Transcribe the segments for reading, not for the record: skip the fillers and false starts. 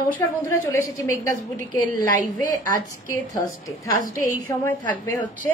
নমস্কার বন্ধুরা, চলে এসেছি মেঘনাস বুটিকের লাইভে। আজকে থার্সডে এই সময় থাকবে হচ্ছে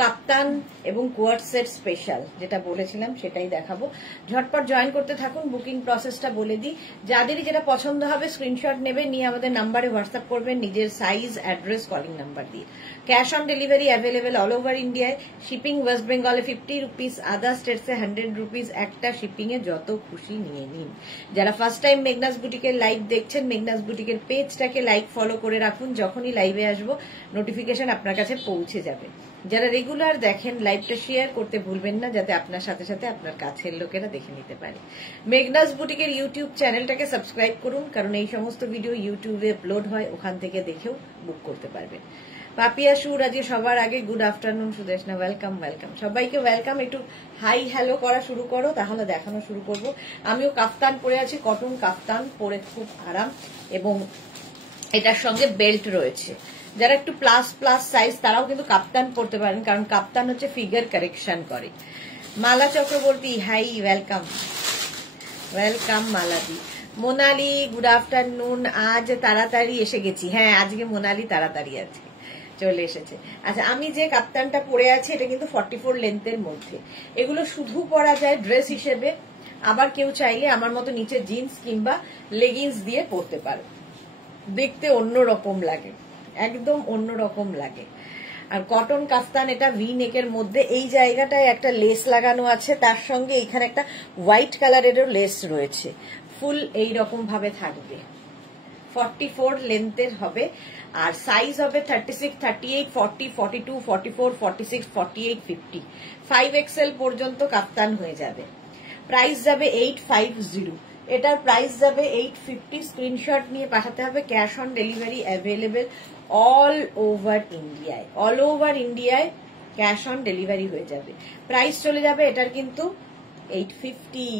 কাপ্তান এবং কোয়ার্ট সেট স্পেশাল, যেটা বলেছিলাম সেটাই দেখাবো। ঝটপট জয়েন করতে থাকুন। বুকিং প্রসেসটা বলে দিই, যাদেরই যেটা পছন্দ হবে স্ক্রিনশট নেবে, নিয়ে আমাদের নাম্বারে হোয়াটসঅ্যাপ করবেন নিজের সাইজ, অ্যাড্রেস, কলিং নাম্বার দিয়ে। Cash on delivery available all over ইন্ডিয়ায়। শিপিং ওয়েস্ট বেঙ্গলে 50 রুপিস, আদার স্টেটসে 100 রুপিস। একটা শিপিং এ যত খুশি নিয়ে নিন। যারা ফার্স্ট টাইম মেঘনাস বুটিকের লাইভ দেখছেন, মেঘনাস বুটিকের পেজটাকে লাইক ফলো করে রাখুন, যখনই লাইভে আসবো নোটিফিকেশন আপনার কাছে পৌঁছে যাবে। যারা রেগুলার দেখেন, লাইভটা শেয়ার করতে ভুলবেন না, যাতে আপনার সাথে সাথে আপনার কাছের লোকেরা দেখে নিতে পারে। মেঘনাস বুটিকের ইউটিউব চ্যানেলটাকে সাবস্ক্রাইব করুন, কারণ এই সমস্ত ভিডিও ইউটিউবে আপলোড হয়, ওখান থেকে দেখেও বুক করতে পারবেন। পাপিয়া সুর আজকে সবার আগে good afternoon. Sudeshna welcome welcome, সবাইকে ওয়েলকাম। একটু হাই হ্যালো করা শুরু করো, তাহলে দেখানো শুরু করব। আমিও কাফতান পরে আছি, কটন কাফতান পরে খুব আরাম, এবং এটার সঙ্গে বেল্ট রয়েছে। যারা একটু প্লাস সাইজ তারাও কিন্তু কাপ্তান পরতে পারেন, কারণ কাপ্তান হচ্ছে ফিগার কারেকশন করে। Mala Chakraborty hi, welcome welcome মালাদি। Monali good afternoon. আজ তাড়াতাড়ি এসে গেছি। হ্যাঁ, আজকে মোনালি তাড়াতাড়ি আছে, চলে এসেছে। আচ্ছা, আমি যে কাপ্তানটা পরে আছি এটা কিন্তু 44 লেন্থের মধ্যে। এগুলো শুধু পরা যায় ড্রেস হিসেবে, আবার কেউ চাইলে আমার মতো নিচে জিন্স কিংবা লেগিংস দিয়ে পরতে পারে। দেখতে অন্যরকম লাগে, একদম অন্যরকম লাগে। আর কটন কাফতান, এটা ভি নেকের মধ্যে। এই জায়গাটায় একটা লেস লাগানো আছে, তার সঙ্গে এখানে একটা হোয়াইট কালারেরও লেস রয়েছে। ফুল এইরকম ভাবে থাকবে। 44 লেন্থের হবে, আর সাইজ হবে 36, 38, 40, 42, 44, 46, 48, 50। 5XL পর্যন্ত কাফতান হয়ে যাবে। প্রাইস যাবে 850। এটার প্রাইস যাবে 850। স্ক্রিনশট নিয়ে পাঠাতে হবে। Cash on delivery available all over ইন্ডিয়ায়। অল ওভার ইন্ডিয়ায় ক্যাশ অন ডেলিভারি হয়ে যাবে। প্রাইস চলে যাবে এটার কিন্তু 850।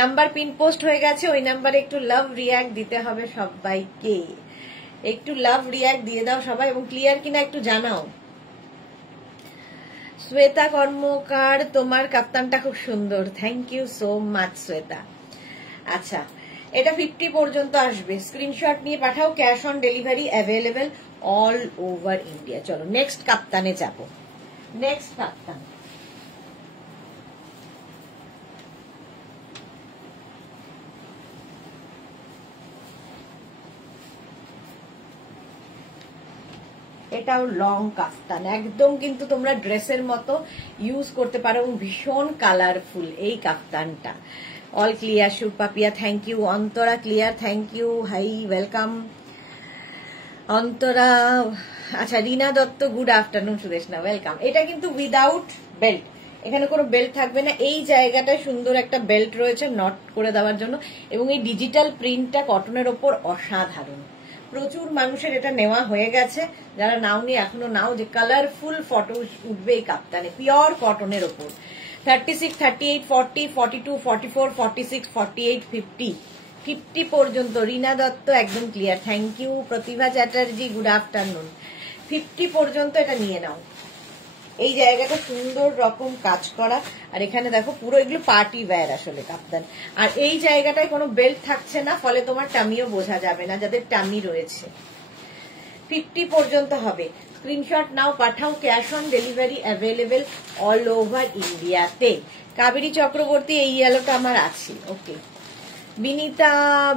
নাম্বার পিন পোস্ট হয়ে গেছে, ওই নাম্বারে একটু লাভ রিয়াক্ট দিতে হবে সবাইকে। একটু লাভ রিয়াক্ট দিয়ে দাও সবাই, এবং ক্লিয়ার কিনা একটু জানাও। শ্বেতা কর্মকার, তোমার কাপ্তানটা খুব সুন্দর, thank you so much Shweta. আচ্ছা, এটা 50 পর্যন্ত আসবে। স্ক্রিনশট নিয়ে পাঠাও। Cash on delivery available all over India. চলো নেক্সট কাপ্তানে যাব। নেক্সট কাপ্তান, এটাও লং কাফতান, একদম কিন্তু তোমরা ড্রেসের মতো ইউজ করতে পারো, এবং ভীষণ কালারফুল এই কাফতানটা। All clear Sur Papiya, thank you. Antara clear, thank you, hi welcome Antara. আচ্ছা, Rina Dutta good afternoon. Sudeshna welcome. এটা কিন্তু উইদাউট বেল্ট, এখানে কোনো বেল্ট থাকবে না। এই জায়গাটায় সুন্দর একটা বেল্ট রয়েছে নট করে দেওয়ার জন্য, এবং এই ডিজিটাল প্রিন্টটা কটনের ওপর অসাধারণ। প্রচুর মানুষের এটা নেওয়া হয়ে গেছে, যারা নাওনি এখনো নাও, যে কালারফুল ফটো উঠবে এই কাপ্তানে, পিওর কটনের ওপর। 36, 38, 40, 42, 44, 46, 48, 50। 50 পর্যন্ত। রীনা দত্ত একদম clear, thank you. Pratibha Chatterjee good afternoon. 50 পর্যন্ত এটা নিয়ে নাও। এই জায়গাটা সুন্দর রকম কাজ করা, আর এখানে দেখো পুরো এগুলো পার্টি ওয়্যার আসলে কাপ্তান। আর এই জায়গাটায় কোনো বেল্ট থাকছে না, ফলে তোমার টামিও বোঝা যাবে না, যাদের টামি রয়েছে। 50 পর্যন্ত হবে। স্ক্রিনশট নাও, পাঠাও। Cash on delivery available all over ইন্ডিয়াতে। কাবেরী চক্রবর্তী, এই ইয়েলোটা আমার আছে। ওকে। বিনিতা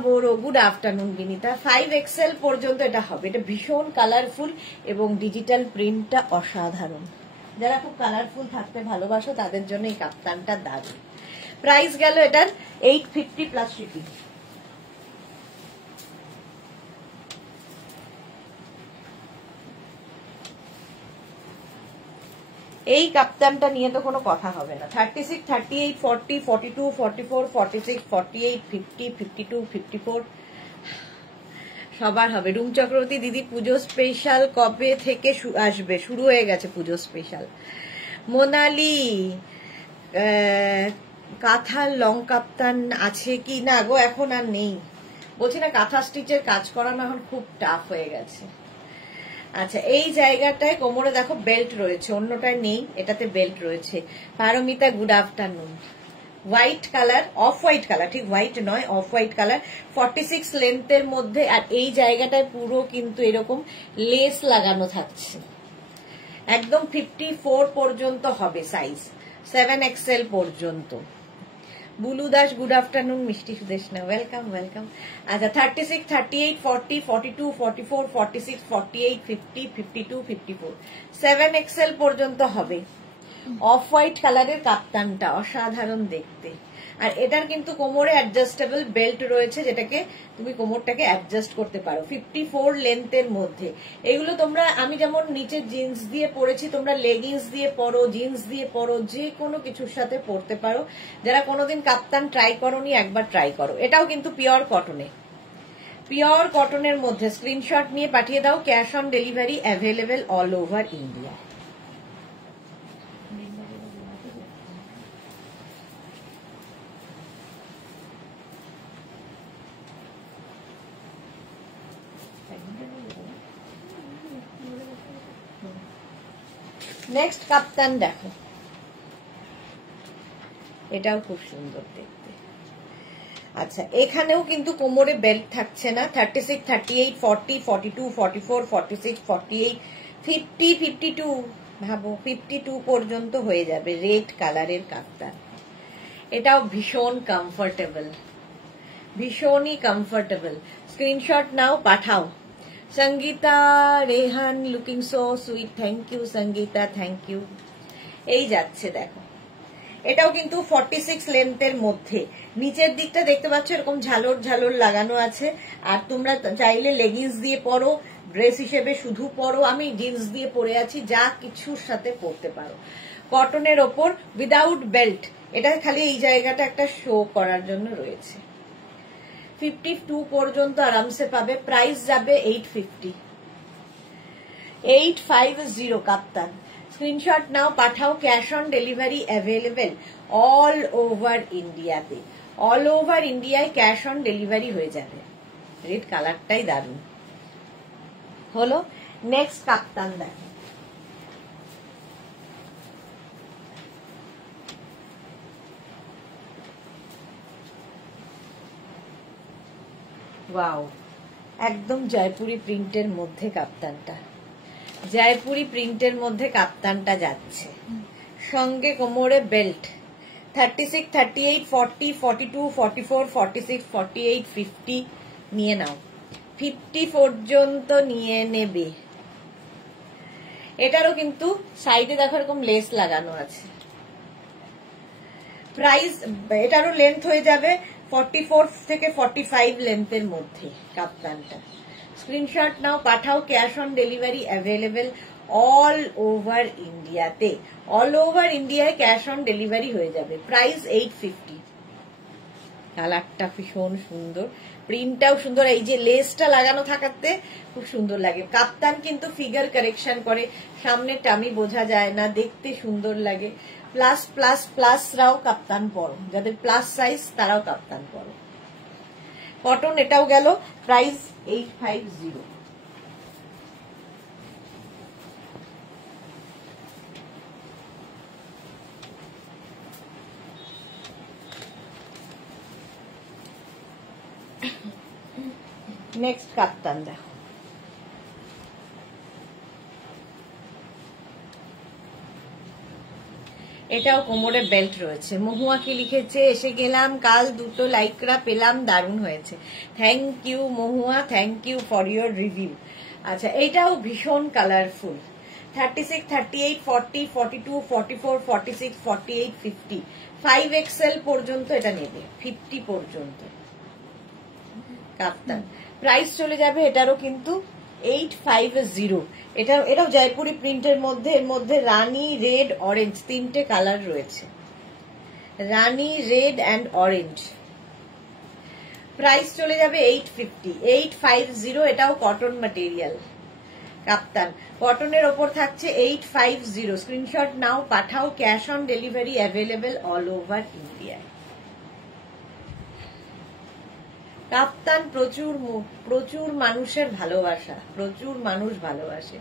বড় গুড আফটারনুন বিনিতা। 5XL পর্যন্ত এটা হবে। এটা ভীষণ কালারফুল, এবং ডিজিটাল প্রিন্টটা অসাধারণ। যারা খুব কালারফুল থাকতে ভালোবাসো তাদের জন্য এই কাপ্তানটা দারুণ। প্রাইস গেল এটার 850 প্লাস শিপিং। এই কাপ্তানটা নিয়ে তো কোনো কথা হবে না। 36, 38, 40, 42, 44, 46, 48, 50, 52, 54 সবার হবে। রুম চক্রবর্তী দিদি, পুজো স্পেশাল কবে থেকে আসবে? শুরু হয়ে গেছে পুজো স্পেশাল। মোনালি, কাঁথা লং কাপ্তান আছে কি? না গো, এখন আর নেই। বলছি না, কাঁথা স্টিচের কাজ করানো এখন খুব টাফ হয়ে গেছে। আচ্ছা, এই জায়গাটায় কোমরে দেখো বেল্ট রয়েছে, অন্যটায় নেই, এটাতে বেল্ট রয়েছে। Paromita good afternoon. White colour, off white colour, ঠিক হোয়াইট নয়, অফ হোয়াইট কালার, 46 লেন্থের মধ্যে। আর এই জায়গাটায় পুরো কিন্তু এরকম লেস লাগানো থাকছে, একদম 54 পর্যন্ত হবে সাইজ, 7XL পর্যন্ত। বুলু দাস গুড আফটারনুন, মিষ্টি সুদেশনা ওয়েলকাম ওয়েলকাম। আচ্ছা 36, 38, 40, 42, 44, 46, 48, 50, 52, 54, 7XL পর্যন্ত হবে। অফ হোয়াইট কালারের কাপ্তানটা অসাধারণ দেখতে। আর এটার কিন্তু কোমরে অ্যাডজাস্টেবল বেল্ট রয়েছে, যেটাকে তুমি কোমরটাকে অ্যাডজাস্ট করতে পারো। 54 লেন্থের মধ্যে এগুলো তোমরা, আমি যেমন নিচে জিন্স দিয়ে পরেছি, তোমরা লেগিংস দিয়ে পরো, জিন্স দিয়ে পরো, যে কোনো কিছুর সাথে পরতে পারো। যারা কোনোদিন কাপ্তান ট্রাই করোনি একবার ট্রাই করো। এটাও কিন্তু পিওর কটনে, পিওর কটনের মধ্যে। স্ক্রিনশট নিয়ে পাঠিয়ে দাও, cash on delivery available all over India. Next kaftan দেখো, এটাও খুব সুন্দর দেখতে। আচ্ছা এখানেও কিন্তু কোমরে বেল্ট থাকছে না। 36, 38, 40, 42, 44, 46, 48, 50, 52, ভাবো 52 পর্যন্ত হয়ে যাবে। রেড কালারের কাপ্তান, এটাও ভীষণ কমফোর্টেবল, ভীষণই কমফোর্টেবল। স্ক্রিনশট নাও, পাঠাও। Sangeeta Rehan looking so sweet, thank you Sangeeta, thank you. এই যাচ্ছে দেখো, এটাও কিন্তু 46 লেন্থের মধ্যে। নিচের দিকটা দেখতে পাচ্ছ এরকম ঝালর ঝালর লাগানো আছে। আর তোমরা চাইলে লেগিংস দিয়ে পরো, ড্রেস হিসেবে শুধু পরো, আমি জিন্স দিয়ে পরে আছি, যা কিছুর সাথে পরতে পারো। কটনের ওপর উইদাউট বেল্ট, এটা খালি এই জায়গাটা একটা শো করার জন্য রয়েছে। 52 পর্যন্ত আরামসে পাবে। প্রাইস যাবে 850, 850 কাপ্তান। স্ক্রিনশট নাও, পাঠাও। Cash on delivery available all over ইন্ডিয়াতে। অল ওভার ইন্ডিয়ায় ক্যাশ অন ডেলিভারি হয়ে যাবে। রেড কালারটাই দারুণ হলো। নেক্সট কাপ্তান দেখো, ওয়াও, একদম জয়পুরি প্রিন্টের মধ্যে কাপ্তানটা, জয়পুরি প্রিন্টের মধ্যে কাপ্তানটা যাচ্ছে, সঙ্গে কোমরে বেল্ট। 36, 38, 40, 42, 44, 46, 48, 50 নিয়ে নাও, 50 পর্যন্ত নিয়ে নেবে। এটারও কিন্তু সাইডে দেখো এরকম লেস লাগানো আছে। প্রাইস, এটারও লেন্থ হয়ে যাবে 44 থেকে 45 লেন্থের মধ্যে কাপ্তানটা। স্ক্রিনশট নাও, পাঠাও। Cash on delivery available all over ইন্ডিয়াতে। অল ওভার ইন্ডিয়ায় ক্যাশ অন ডেলিভারি হয়ে যাবে। প্রাইস 850। কালারটা ভীষণ সুন্দর, প্রিন্টটাও সুন্দর, এই যে লেসটা লাগানো থাকাতে খুব সুন্দর লাগে। কাপ্তান কিন্তু ফিগার কারেকশন করে, সামনে টামি বোঝা যায় না, দেখতে সুন্দর লাগে। প্লাস প্লাস প্লাসরাও কাপ্তান পরো, যাদের প্লাস সাইজ তারাও কাপ্তান পরো। কটন এটাও গেল। প্রাইস 850। নেক্সট কাপ্তান দেখো, এটাও কোমরে বেল্ট রয়েছে। মহুয়া কি লিখেছে, এসে গেলাম কাল, দুটো লাইকরা পেলাম, দারুণ হয়েছে। Thank you Mahua, thank you for your review. আচ্ছা এটাও ভীষণ কালারফুল। 36, 38, 40, 42, 44, 46, 48, 50, 5XL পর্যন্ত এটা নেবে, 50 পর্যন্ত কাপ্তান। প্রাইস চলে যাবে এটারও কিন্তু 850। এটাও জয়পুরি প্রিন্টের মধ্যে। এর মধ্যে রানী, রেড, অরেঞ্জ তিনটে কালার রয়েছে, রানী, রেড অ্যান্ড অরেঞ্জ। প্রাইস চলে যাবে 850, 850। এটাও কটন ম্যাটেরিয়াল কাপ্তান, কটনের ওপর থাকছে 850। স্ক্রিনশট নাও, পাঠাও। Cash on delivery available all over ইন্ডিয়ায়। কাপ্তান প্রচুর প্রচুর মানুষের ভালোবাসা, প্রচুর মানুষ ভালোবাসে।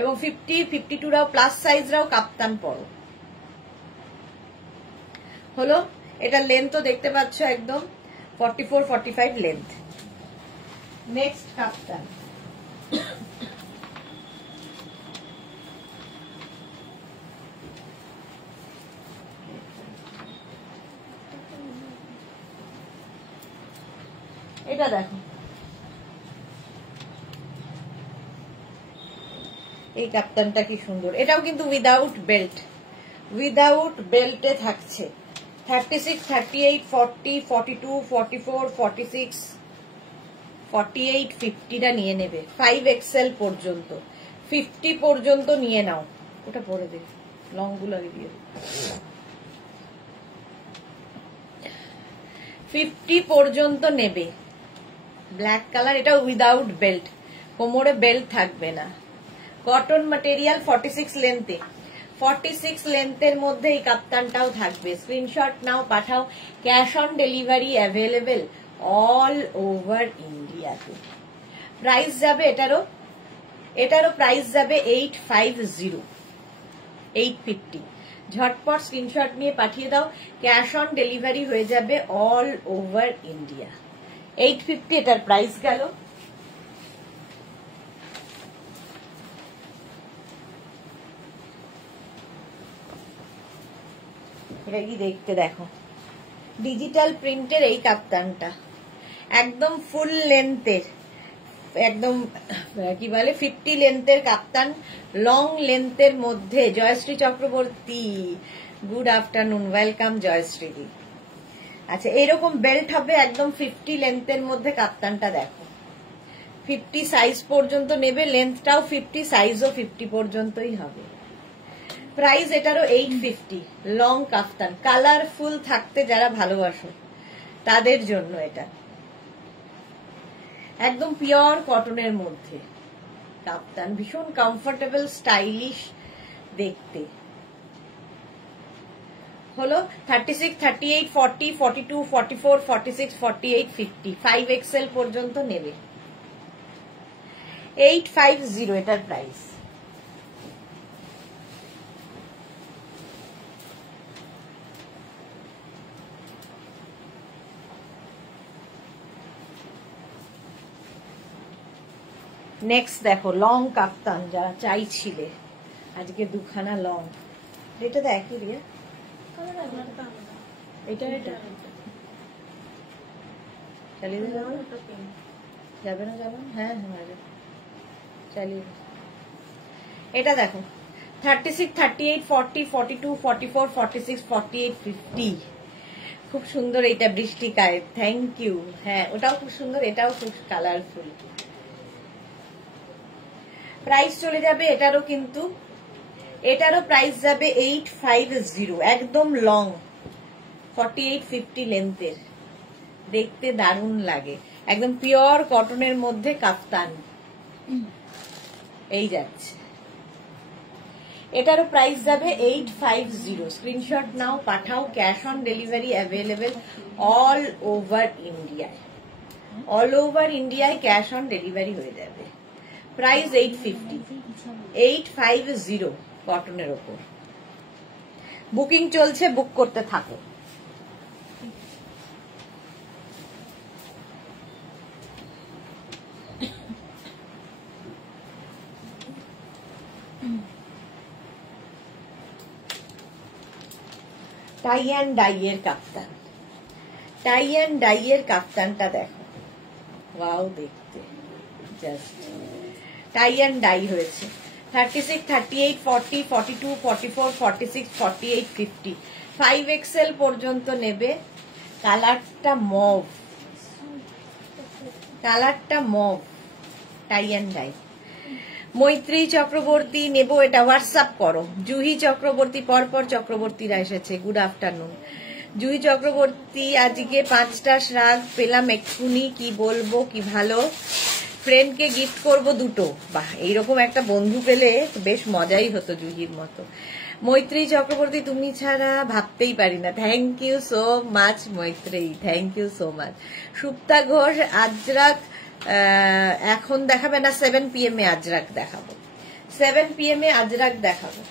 এবং 50, 52রাও প্লাস সাইজরাও কাপ্তান পরো। হলো, এটা লেন্থও দেখতে পাচ্ছ একদম 44-45 লেন্থ। নেক্সট কাপ্তান, এটা দেখো, এই কাপ্তানটা কি সুন্দর। এটাও কিন্তু উইদাউট বেল্ট, উইদাউট বেল্টে থাকছে। 36, 38, 40, 42, 44, 46, 48, 50টা নিয়ে নেবে। 5XL পর্যন্ত, 50 পর্যন্ত নিয়ে নাও। ওটা পরে দে, লং গুলো আগে দিয়ে 50 পর্যন্ত নেবে। ব্ল্যাক কালার, এটা উইদাউট বেল্ট, কোমরে বেল্ট থাকবে না। কটন ম্যাটেরিয়াল, 46 লেন্থে, 46 লেন্থের মধ্যে এই কাপ্তানটাও থাকবে। স্ক্রিনশট নাও, পাঠাও। Cash on delivery available all over ইন্ডিয়াতে। প্রাইস যাবে এটারও প্রাইস যাবে 850, 850। ঝটপট স্ক্রিনশট নিয়ে পাঠিয়ে দাও, ক্যাশ অন ডেলিভারি হয়ে যাবে অল ওভার ইন্ডিয়া। 850 এটার প্রাইস গেল। এটা কি দেখতে দেখো, ডিজিটাল প্রিন্টের এই কাপ্তানটা একদম ফুল লেন্থের, একদম কি বলে 50 লেন্থের কাপ্তান, লং লেন্থের মধ্যে। Jayashree Chakraborty, good afternoon, welcome Jayashree di. আচ্ছা, এইরকম বেল্ট হবে একদম 50 লেন্থের মধ্যে। কাপ্তানটা দেখো, 50 সাইজ পর্যন্ত নেবে, লেন্থটাও 50, সাইজও 50 পর্যন্তই হবে। প্রাইস এটারও 850। লং কাফতান, কালারফুল থাকতে যারা ভালোবাসো তাদের জন্য এটা। একদম পিওর কটনের মধ্যে কাফতান, ভীষণ কমফোর্টেবল, স্টাইলিশ দেখতে। হলো 36, 38, 40, 42, 44, 46, 48, 50, 5XL পর্যন্ত নেবে। 850 এটার প্রাইস। নেক্সট দেখো, লং কাপ্তান যারা চাইছিলে, আজকে দুখানা লং। এটা তো একই রে, এটা এটা চালিয়ে যাবে না, যাবে? হ্যাঁ হ্যাঁ, চালিয়ে। এটা দেখো, 36, 38, 40, 42, 44, 46, 48, 50। খুব সুন্দর এইটা, বৃষ্টিকায়, থ্যাংক ইউ। হ্যাঁ, ওটাও খুব সুন্দর, এটাও খুব কালারফুল। প্রাইস চলে যাবে এটারও, কিন্তু এটারও প্রাইস যাবে 850, একদম লং, 48, 50 লেন্থের। দেখতে দারুণ লাগে, একদম পিওর কটনের মধ্যে কাফতান এই যাচ্ছে। এটারও প্রাইস যাবে 850। স্ক্রিনশট নাও, পাঠাও। Cash on delivery available all over ইন্ডিয়ায়, অল ওভার ইন্ডিয়ায় ক্যাশ অন ডেলিভারি হয়ে যাবে। প্রাইস 850, 850 কটনের ওপর। বুকিং চলছে, বুক করতে থাকো। টাই অ্যান্ড ডাইয়ের কাপ্তান, টাই অ্যান্ড ডাইয়ের কাপ্তানটা দেখো, ওয়াও দেখতে জাস্ট। টাই অ্যান্ড ডাই হয়েছে। 36, 38, 40, 42, 44, 46, 48, 50, 5XL পর্যন্ত নেবে। কালারটা মভ, কালারটা মভ, টাই অ্যান্ড ডাই। মৈত্রী চক্রবর্তী নেব, এটা হোয়াটসঅ্যাপ করো। জুহি চক্রবর্তী, পরপর চক্রবর্তীরা এসেছে, গুড আফটারনুন। জুহি চক্রবর্তী, আজকে 5টা শ্রাগ পেলাম এক্ষুনি, কি বলবো, কি ভালো। ফ্রেন্ডকে গিফট করব 2টো। বাহ, এইরকম একটা বন্ধু পেলে বেশ মজাই হতো জুহির মতো। মৈত্রী চক্রবর্তী, তুমি ছাড়া ভাবতেই পারি না। থ্যাংক ইউ সো মাচ মৈত্রী, thank you so much. Supta Ghosh, Ajrak এখন দেখাবে না, 7 PM এ আজরাক দেখাবো, 7 PM এ আজরাক দেখাবো।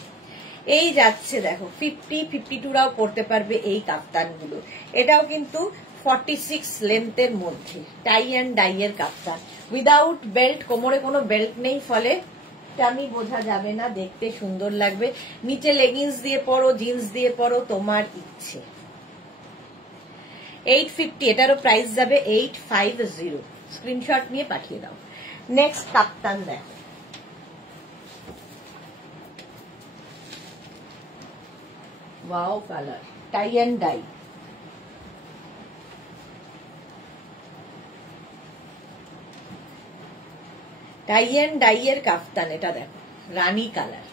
এই যাচ্ছে দেখো 50-52রাও পড়তে পারবে এই কাপ্তানগুলো। এটাও কিন্তু 46 লেন্থের মধ্যে টাই অ্যান্ড ডাই এর কাপ্তান, উইদাউট বেল্ট, কোমরে কোনো বেল্ট নেই, ফলে টামি বোঝা যাবে না, দেখতে সুন্দর লাগবে। নিচে লেগিংস দিয়ে পরো, জিন্স দিয়ে পরো, তোমার ইচ্ছে। 850, এটারও প্রাইস যাবে 850। স্ক্রিনশট নিয়ে পাঠিয়ে দাও। নেক্সট কাপ্তান দেখো, wow colour, tie and dye. Tie and dye এর কাফতান, এটা দেখো রানী কালার।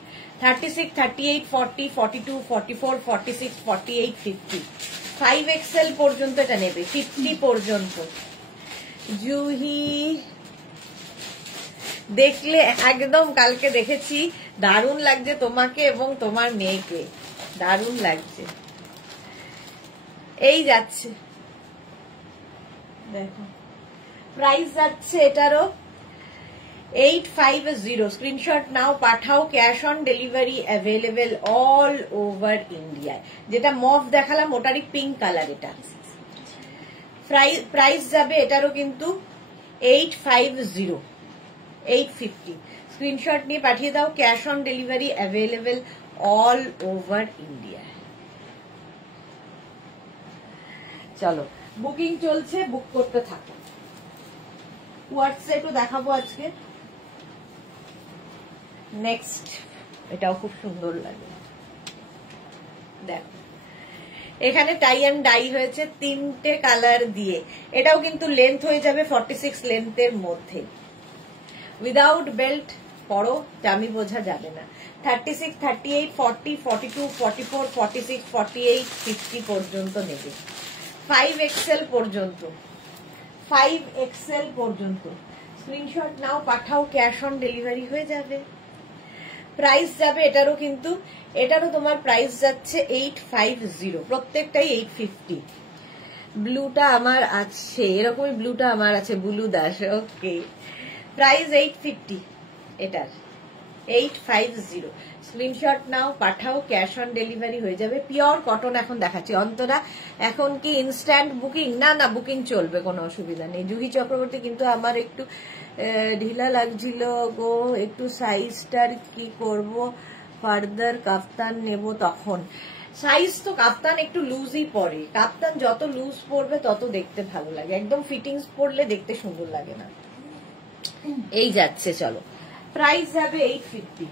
36, 38, 40, 42, 44, 46, 48, 50, 5XL পর্যন্ত এটা নেবে, 50 পর্যন্ত। জুহি দেখলে একদম, কালকে দেখেছি, দারুণ লাগছে তোমাকে এবং তোমার মেয়েকে, দারুণ লাগছে। এই যাচ্ছে দেখো, প্রাইস যাচ্ছে এটারও 850। স্ক্রিনশট নাও, পাঠাও, cash on delivery available all over ইন্ডিয়ায়। যেটা মফ দেখালাম ওটারই পিঙ্ক কালার, এটা প্রাইস যাবে এটারও কিন্তু 850, 850। স্ক্রিনশট নিয়ে পাঠিয়ে দাও, cash on delivery available all over India. চলো বুকিং চলছে, বুক করতে থাকো। হোয়াটসঅ্যাপে দেখাবো আজকে। নেক্সট, এটাও খুব সুন্দর লাগে, দেখো এখানে টাই অ্যান্ড ডাই হয়েছে 3টে কালার দিয়ে। এটাও কিন্তু লেন্থ হয়ে যাবে 46 লেন্থের মধ্যে, উইদাউট বেল্ট পরো, টামি বোঝা যাবে না। 36, 38, 40, 42, 44, 46, 48, 50 পর্যন্ত নেবে, 5XL পর্যন্ত, 5XL পর্যন্ত। স্ক্রিনশট নাও, পাঠাও, ক্যাশ অন ডেলিভারি হয়ে যাবে। প্রাইস যাবে এটারও কিন্তু, এটারও তোমার প্রাইস যাচ্ছে 850, প্রত্যেকটাই 850। ব্লুটা আমার আছে, এরকমই ব্লুটা আমার আছে, ব্লু দাস। ওকে, প্রাইস 850, এটার 850। স্ক্রিনশট নাও, পাঠাও, ক্যাশ অন ডেলিভারি হয়ে যাবে। পিওর কটন এখন দেখাচ্ছি। অন্তরা এখন কি ইনস্ট্যান্ট বুকিং? না না, বুকিং চলবে, কোনো অসুবিধা নেই। জুহি চক্রবর্তী, কিন্তু আমার একটু ঢিলা লাগছিল গো, একটু সাইজটার কি করব, ফার্দার কাফতান নেব তখন। সাইজ তো কাপ্তান একটু লুজই পরে, কাপ্তান যত লুজ পড়বে তত দেখতে ভালো লাগে, একদম ফিটিংস পড়লে দেখতে সুন্দর লাগে না। এই যাচ্ছে, চলো প্রাইস যাবে 850।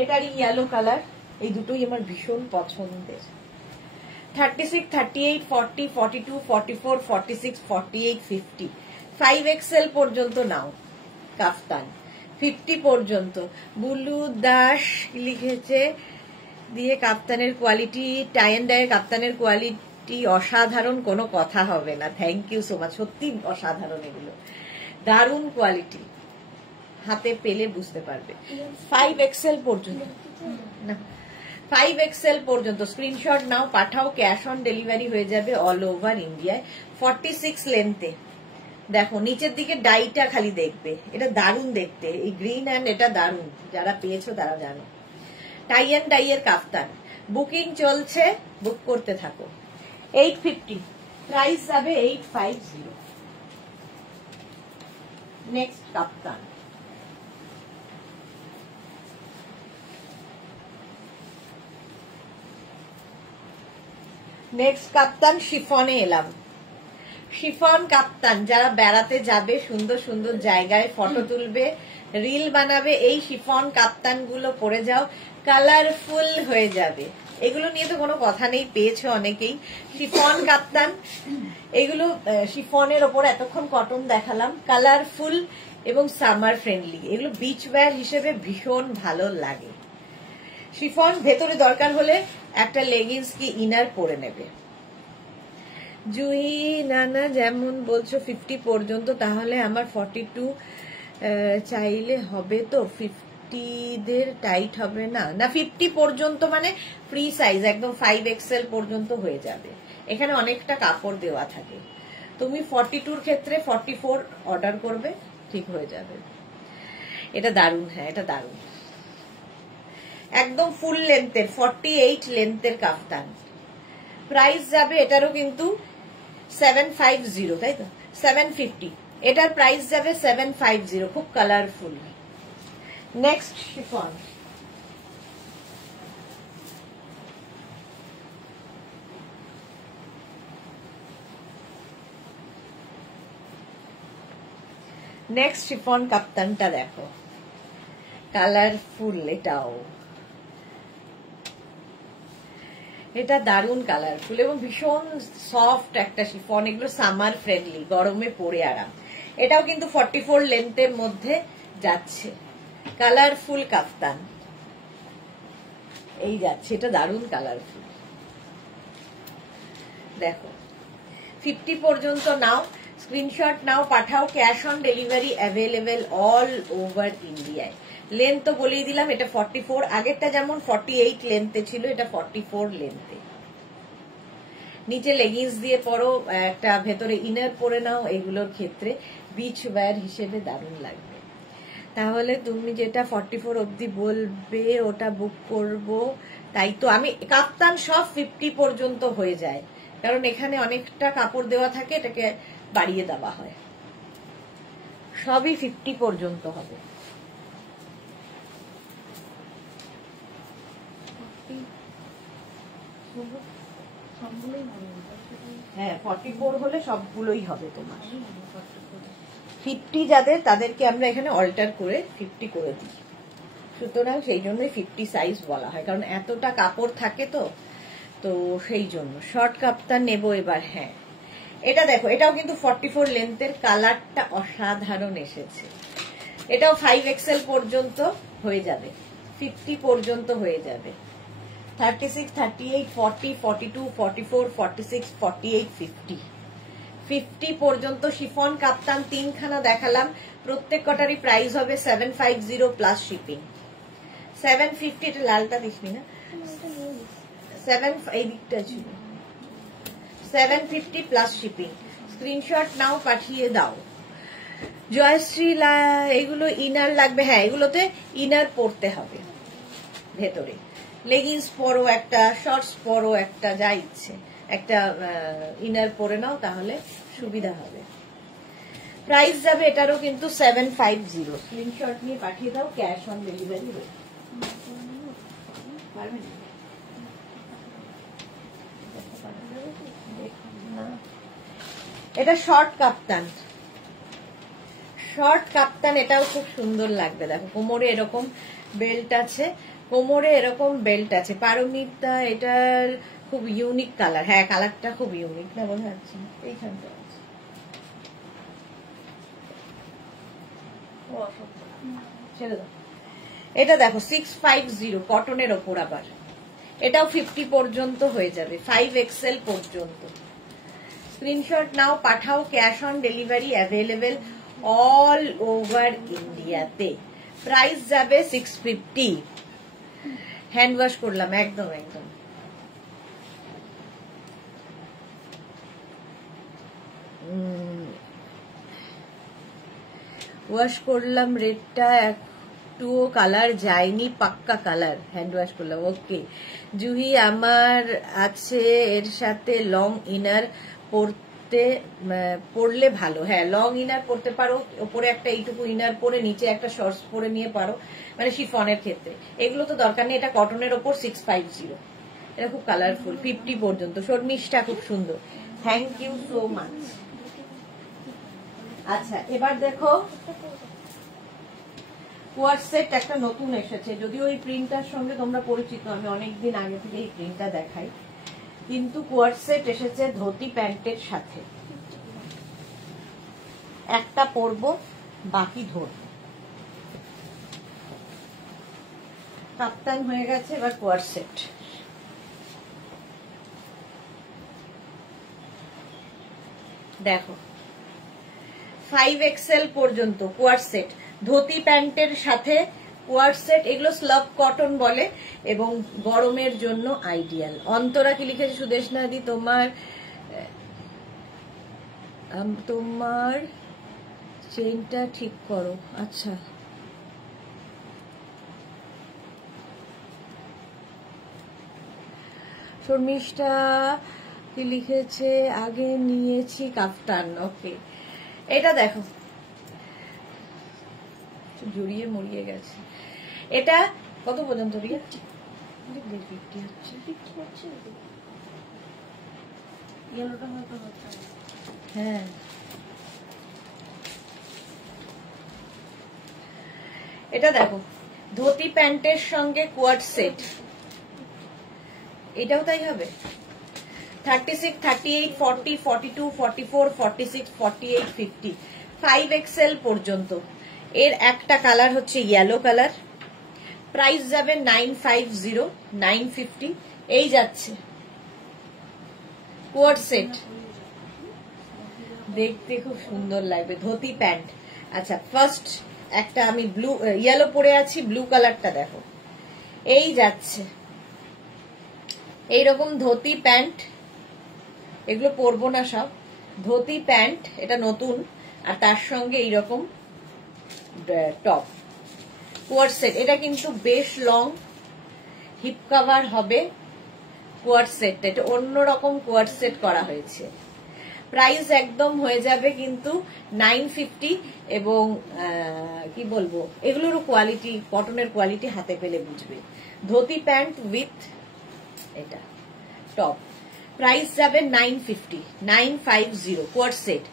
এটারই ইয়েলো কালার, এই দুটোই আমার ভীষণ পছন্দের। 36, 38, 40, 42, 44, 46, 48, 50, 5XL পর্যন্ত নাও কাফতান, 50 পর্যন্ত। বুলু দাস লিখেছে দিয়ে, কাপ্তানের কোয়ালিটি, টাই অ্যান্ড ডাই কাপ্তানের কোয়ালিটি অসাধারণ, কোনো কথা হবে না। থ্যাংক ইউ সো মাচ, সত্যি অসাধারণ, এগুলো দারুণ কোয়ালিটি, হাতে পেলে বুঝতে পারবে। 5XL পর্যন্ত না, 5XL পর্যন্ত। স্ক্রিনশট নাও, পাঠাও, ক্যাশ অন ডেলিভারি হয়ে যাবে অল ওভার ইন্ডিয়ায়। 46 লেন্থে দেখো, নিচের দিকে ডাইটা খালি দেখবে, এটা দারুণ দেখতে, এই গ্রিন অ্যান্ড এটা দারুণ, যারা পেয়েছো তারা জানো। টাই অ্যান্ড ডাই এর কাফতান, বুকিং চলছে, বুক করতে থাকো। 850, প্রাইস যাবে 850। নেক্সট কাফতান, নেক্সট কাপ্তান শিফনে এলাম। শিফন কাপ্তান, যারা বেড়াতে যাবে, সুন্দর সুন্দর জায়গায় ফটো তুলবে, রিল বানাবে, এই শিফন কাপ্তান গুলো পরে যাও, কালারফুল হয়ে যাবে। এগুলো নিয়ে তো কোনো কথা নেই, পেয়েছো অনেকেই। শিফন কাপ্তান, এগুলো শিফনের ওপর এতক্ষণ কটন দেখালাম, কালারফুল এবং সামার ফ্রেন্ডলি, এগুলো বিচ ওয়্যার হিসেবে ভীষণ ভালো লাগে। শিফন, ভেতরে দরকার হলে একটা লেগিংস কি ইনার পরে নেবে। জুহি নানা যেমন বলছো 50 পর্যন্ত, তাহলে আমার 42 চাইলে হবে তো? 50দের টাইট হবে না? না, 50 পর্যন্ত মানে ফ্রি সাইজ, একদম 5XL পর্যন্ত হয়ে যাবে। এখানে অনেকটা কাপড় দেওয়া থাকে, তুমি 42 ক্ষেত্রে 44 অর্ডার করবে, ঠিক হয়ে যাবে। এটা দারুণ, হ্যাঁ এটা দারুণ, একদম ফুল লেন্থের 48 লেন্থের কাফতান। প্রাইস যাবে এটারও কিন্তু 750, তাই তো 750, এটার প্রাইস যাবে 750, খুব colourful. Next chiffon, next chiffon কাপ্তানটা দেখো, কালারফুল, এটাও এটা দারুণ কালারফুল এবং ভীষণ সফট একটা শিফন। এগুলো সামার ফ্রেন্ডলি, গরমে পরে আরাম। এটাও কিন্তু 44 লেন্থের মধ্যে যাচ্ছে, কালারফুল কাফতান এই যাচ্ছে, এটা দারুণ কালারফুল। দেখো 50 পর্যন্ত নাও, স্ক্রিনশট নাও, পাঠাও, cash on delivery available all over ইন্ডিয়ায়। লেন্থ তো বলেই দিলাম, এটা 44, আগেরটা যেমন 48 লেন্থে ছিল, এটা 44 লেন্থে। নিচে লেগিংস দিয়ে পরো, একটা ভেতরে ইনার পরে নাও, এগুলোর ক্ষেত্রে বিচ ওয়্যার হিসেবে দারুণ লাগবে। তাহলে তুমি যেটা 44 অবধি বলবে ওটা বুক করব, তাই তো আমি কাপ্তান সব 50 পর্যন্ত হয়ে যায়, কারণ এখানে অনেকটা কাপড় দেওয়া থাকে, এটাকে বাড়িয়ে দেওয়া হয়, সবই 50 পর্যন্ত হবে। হ্যাঁ 44 হলে সবগুলোই হবে তোমার। 50 যাদের, তাদেরকে আমরা এখানে অল্টার করে 50 করে দিই, সুতরাং সেই জন্যই 50 সাইজ বলা হয়, কারণ এতটা কাপড় থাকে তো সেই জন্য। শর্ট কাপ্তান নেবো এবার। হ্যাঁ এটা দেখো, এটাও কিন্তু 44 লেন্থের, কালারটা অসাধারণ এসেছে। এটাও 5XL পর্যন্ত হয়ে যাবে, 50 পর্যন্ত হয়ে যাবে, 36, 38, 40, 42, 44, 46, 48, 50, 50 পর্যন্ত শিফন কাপ্তান তিনখানা দেখালাম। প্রত্যেক কটারই প্রাইস হবে 750 প্লাস শিপিং। 750, এটা লালটা দিসনি না, 7 এই দিকটা ছিল, 750 প্লাস শিপিং। স্ক্রিনশট নাও, পাঠিয়ে দাও। জয়শ্রী, এগুলো ইনার লাগবে, হ্যাঁ এগুলোতে ইনার পরতে হবে, ভেতরে লেগিংস পরো একটা, শর্টস পরো একটা, যা ইচ্ছে একটা ইনার পরে নাও, তাহলে সুবিধা হবে। প্রাইস যাবে এটারও কিন্তু 750, স্ক্রিনশট নিয়ে পাঠিয়ে দাও, ক্যাশ অন ডেলিভারি হবে। এটা শর্ট কাপ্তান, শর্ট কাপ্তান, এটাও খুব সুন্দর লাগবে। দেখো কোমরে এরকম বেল্ট আছে, কোমরে এরকম বেল্ট আছে, পারমিতা এটার খুব ইউনিক কালার। হ্যাঁ কালারটা খুব ইউনিক, না বোঝা যাচ্ছে এইখানটা আছে, ছেড়ে দাও। এটা দেখো 650 কটনের ওপর, আবার এটাও 50 পর্যন্ত হয়ে যাবে, 5XL পর্যন্ত। স্ক্রিনশট নাও, পাঠাও, cash on delivery available all over ইন্ডিয়াতে। প্রাইস যাবে 650, হ্যান্ড ওয়াশ করলাম, একদম একদম। ওয়াশ করলাম, রেডটা একটুও কালার যায়নি, পাক্কা কালার, হ্যান্ড ওয়াশ করলাম। ওকে জুহি, আমার আছে এর সাথে লং ইনার পরলে ভালো। হ্যাঁ লং ইনার পরতে পারো, ওপরে একটা এইটুকু ইনার পরে নিচে একটা শর্টস পরে নিয়ে পারো, মানে শিফনের ক্ষেত্রে। এগুলো তো দরকার নেই, এটা কটনের ওপর 650, এটা খুব কালারফুল, 50 পর্যন্ত। শর্মিষ্ঠা খুব সুন্দর, থ্যাংক ইউ সো মাচ। আচ্ছা এবার দেখো কোয়ার সেট একটা নতুন এসেছে, যদিও এই প্রিন্টটার সঙ্গে তোমরা পরিচিত, আমি অনেকদিন আগে থেকে এই প্রিন্টটা দেখাই, কিন্তু কোয়ার সেট এসেছে ধুতি প্যান্টের সাথে। একটা পরবো, বাকি ধরবো। কাপ্তান হয়ে গেছে, এবার কোয়ার সেট। দেখো 5XL পর্যন্ত কোয়ার সেট, ধুতি প্যান্টের সাথে কোয়ার সেট। এগুলো স্লাব কটন বলে এবং গরমের জন্য আইডিয়াল। অন্তরা কি লিখেছে সুদেশনাদি, তোমার তোমার চেইনটা ঠিক করো। আচ্ছা, শর্মিষ্ঠা কি লিখেছে, আগে নিয়েছি কাফতান। ওকে, এটা দেখো জড়িয়ে মরিয়ে গেছে। এটা কত পর্যন্ত রিয়া? 50 হচ্ছে। হ্যাঁ, এটা দেখো ধুতি প্যান্টের সঙ্গে কোয়ার্ড সেট, এটাও তাই হবে। 36, 38, 40, 42, 44, 46, 48, 50, 5XL পর্যন্ত। এর একটা কালার হচ্ছে ইয়েলো কালার। প্রাইস যাবে 950, 950। এই যাচ্ছে কোয়ার্ড সেট, দেখতে খুব সুন্দর লাগবে, ধুতি প্যান্ট। আচ্ছা, ফার্স্ট একটা আমি ব্লু ইয়েলো পরে আছি, ব্লু কালারটা দেখো। এই যাচ্ছে এইরকম ধুতি প্যান্ট, এগুলো পরবো না সব, ধুতি প্যান্ট এটা নতুন, আর তার সঙ্গে এইরকম টপ, কোয়ার্ড সেট। এটা কিন্তু বেশ লং, হিপ কভার হবে কোয়ার্ড সেট, এটা অন্যরকম কোয়ার্ড সেট করা হয়েছে। প্রাইস একদম হয়ে যাবে কিন্তু 950। এবং কি বলবো, এগুলোরও কোয়ালিটি, কটনের কোয়ালিটি হাতে পেলে বুঝবে। ধুতি প্যান্ট উইথ এটা টপ, প্রাইস যাবে 950, 950 কোয়ার্ড সেট।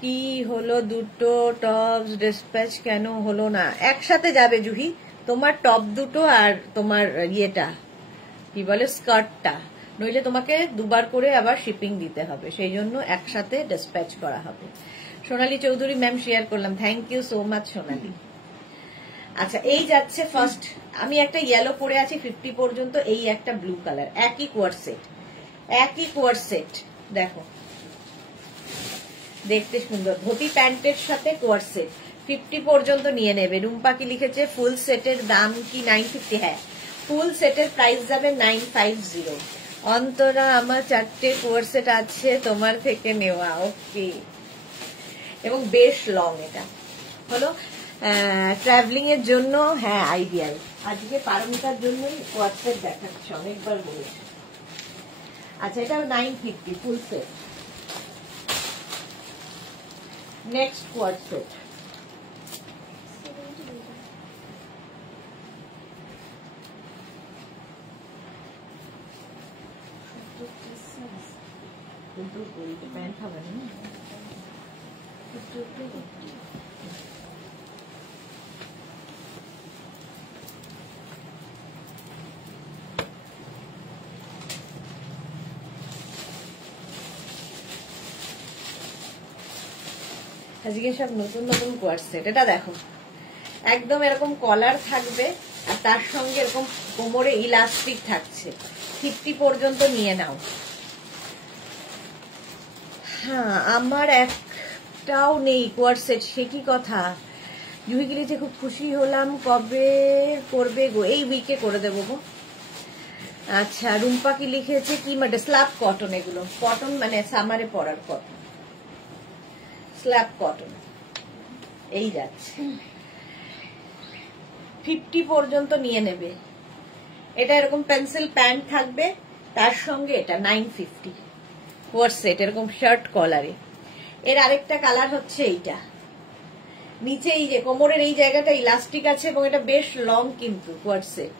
কি হলো, দুটো টপ ডিসপ্যাচ কেন হলো না? একসাথে যাবে জুহি, তোমার টপ দুটো আর তোমার ইয়েটা কি বলে স্কার্টটা, নইলে তোমাকে দুবার করে আবার শিপিং দিতে হবে, সেই জন্য একসাথে ডিসপ্যাচ করা হবে। সোনালী চৌধুরী ম্যাম শেয়ার করলাম, থ্যাংক ইউ সো মাচ সোনালী। আচ্ছা, এই যাচ্ছে ফার্স্ট, আমি একটা ইয়েলো পরে আছি 50 পর্যন্ত, এই একটা ব্লু কালার, একই কোয়ার্ড সেট, একই কোয়ার্ড সেট। দেখো দেখতে সুন্দর, ধুতি প্যান্টের সাথে কোয়ার্ড সেট, 50 পর্যন্ত নিয়ে নেবে। রুম্পা কি লিখেছে, ফুল সেটের দাম কি 950? হ্যাঁ, ফুল সেটের প্রাইস যাবে 950। অন্তরা, আমার 4টে কোয়ার্ড সেট আছে তোমার থেকে নেওয়া। ওকে, এবং বেশ লং, এটা হলো ট্রাভেলিং এর জন্য, হ্যাঁ আইডিয়াল। আজকে পারমিতার জন্যই কোয়ার্ড সেট দেখাচ্ছি, অনেকবার বলেছি। আচ্ছা, এটা 950 ফুল সেট। নেক্সট কোয়ার্ড সেট, কিন্তু প্যান্ট হবে না। আজকে সব নতুন নতুন কোয়ার্ড সেট। এটা দেখো একদম এরকম কলার থাকবে, আর তার সঙ্গে এরকম কোমরে ইলাস্টিক থাকছে, 50 পর্যন্ত নিয়ে নাও। হ্যাঁ, আমার একটাও নেই কোয়ার্ড সেট, সে কি কথা। জুহি কি লিখেছে, খুব খুশি হলাম, কবে করবে গো? এই উইকে করে দেবো গো। আচ্ছা, রুম্পা কি লিখেছে, কি মানে স্ল্যাব কটন, এগুলো কটন মানে সামারে পরার কটন, স্ল্যাব কটন। এই যাচ্ছে 50 পর্যন্ত নিয়ে নেবে। এটা এরকম পেন্সিল প্যান্ট থাকবে, তার সঙ্গে এটা 950 কোয়ার্ড সেট, এরকম শার্ট কলারে। এর আরেকটা কালার হচ্ছে এইটা, নিচে এই যে কোমরের এই জায়গাটা ইলাস্টিক আছে, এবং এটা বেশ লং কিন্তু কোয়ার্ড সেট।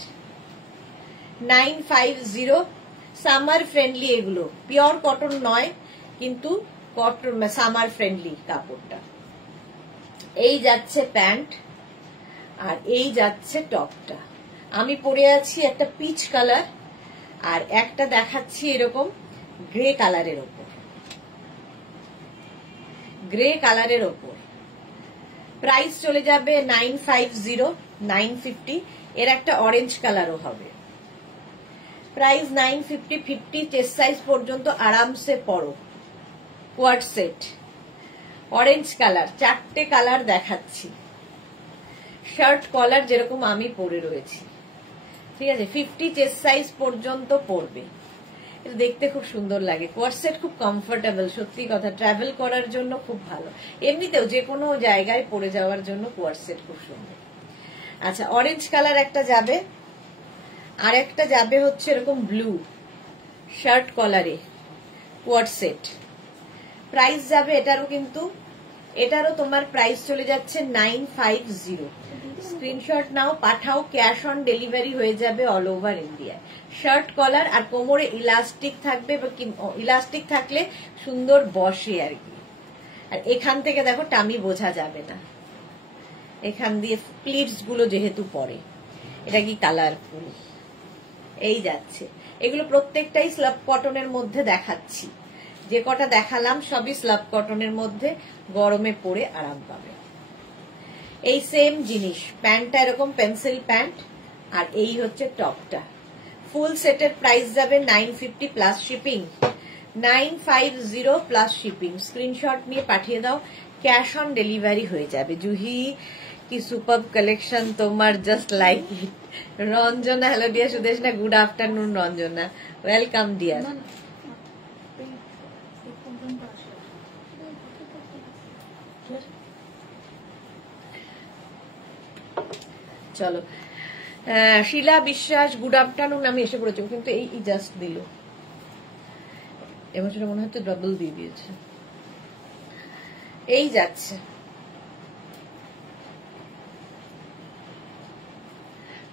950, সামার ফ্রেন্ডলি, এগুলো পিওর কটন নয় কিন্তু কটন সামার ফ্রেন্ডলি কাপড়টা। এই যাচ্ছে প্যান্ট, আর এই যাচ্ছে টপটা। আমি পরে আছি একটা পিচ কালার, আর একটা দেখাচ্ছি এরকম গ্রে কালারের ওপর, গ্রে কালারের ওপর। প্রাইস চলে যাবে 950, 950। এর একটা অরেঞ্জ কালারও হবে, প্রাইস 950, 50 চেস্ট সাইজ পর্যন্ত আরামসে পরো। কোয়ার্ড সেট, অরেঞ্জ কালার, 4টে কালার দেখাচ্ছি, শার্ট কলার যেরকম আমি পরে রয়েছি, ঠিক আছে। 50 চেস্ট সাইজ পর্যন্ত পরবে। এটা দেখতে খুব সুন্দর লাগে। কোয়ার্ড সেট খুব কমফোর্টেবল, সত্যি কথা, ট্রাভেল করার জন্য খুব ভালো, এমনিতেও যে কোনো জায়গায় পরে যাওয়ার জন্য কোয়ার্ড সেট খুব সুন্দর। আচ্ছা, অরেঞ্জ কালার একটা যাবে, আর একটা যাবে হচ্ছে এরকম ব্লু শার্ট কলারে কোয়ার্ড সেট। প্রাইস যাবে এটারও, কিন্তু এটারও তোমার প্রাইস চলে যাচ্ছে 950। স্ক্রিনশট নাও, পাঠাও, ক্যাশ অন ডেলিভারি হয়ে যাবে all over India. Shirt collar আর কোমরে ইলাস্টিক থাকবে, ইলাস্টিক থাকলে সুন্দর বসে আর কি। আর এখান থেকে দেখো টামি বোঝা যাবে না, এখান দিয়ে প্লিটস গুলো যেহেতু পরে। এটা কি কালারফুল, এই যাচ্ছে। এগুলো প্রত্যেকটাই স্লাব কটনের মধ্যে দেখাচ্ছি, যে কটা দেখালাম সবই স্লাব কটনের মধ্যে, গরমে পরে আরাম পাবে। এই সেম জিনিস, প্যান্টটা এরকম পেন্সিল প্যান্ট, আর এই হচ্ছে টপটা। ফুল সেটের প্রাইস যাবে 950 plus shipping, 950 plus shipping. Screenshot নিয়ে পাঠিয়ে দাও, ক্যাশ অন ডেলিভারি হয়ে যাবে। জুহি কি সুপার কালেকশন তোমার, just like it. Ranjana, hello dear Sudeshna, good afternoon Ranjana, welcome deer. চলো, শিলা বিশ্বাস, গুড আফটারনুন। আমি এসে পড়েছি, কিন্তু এই জাস্ট দিল, এবছর মনে হচ্ছে ডবল দিয়ে দিয়েছে। এই যাচ্ছে,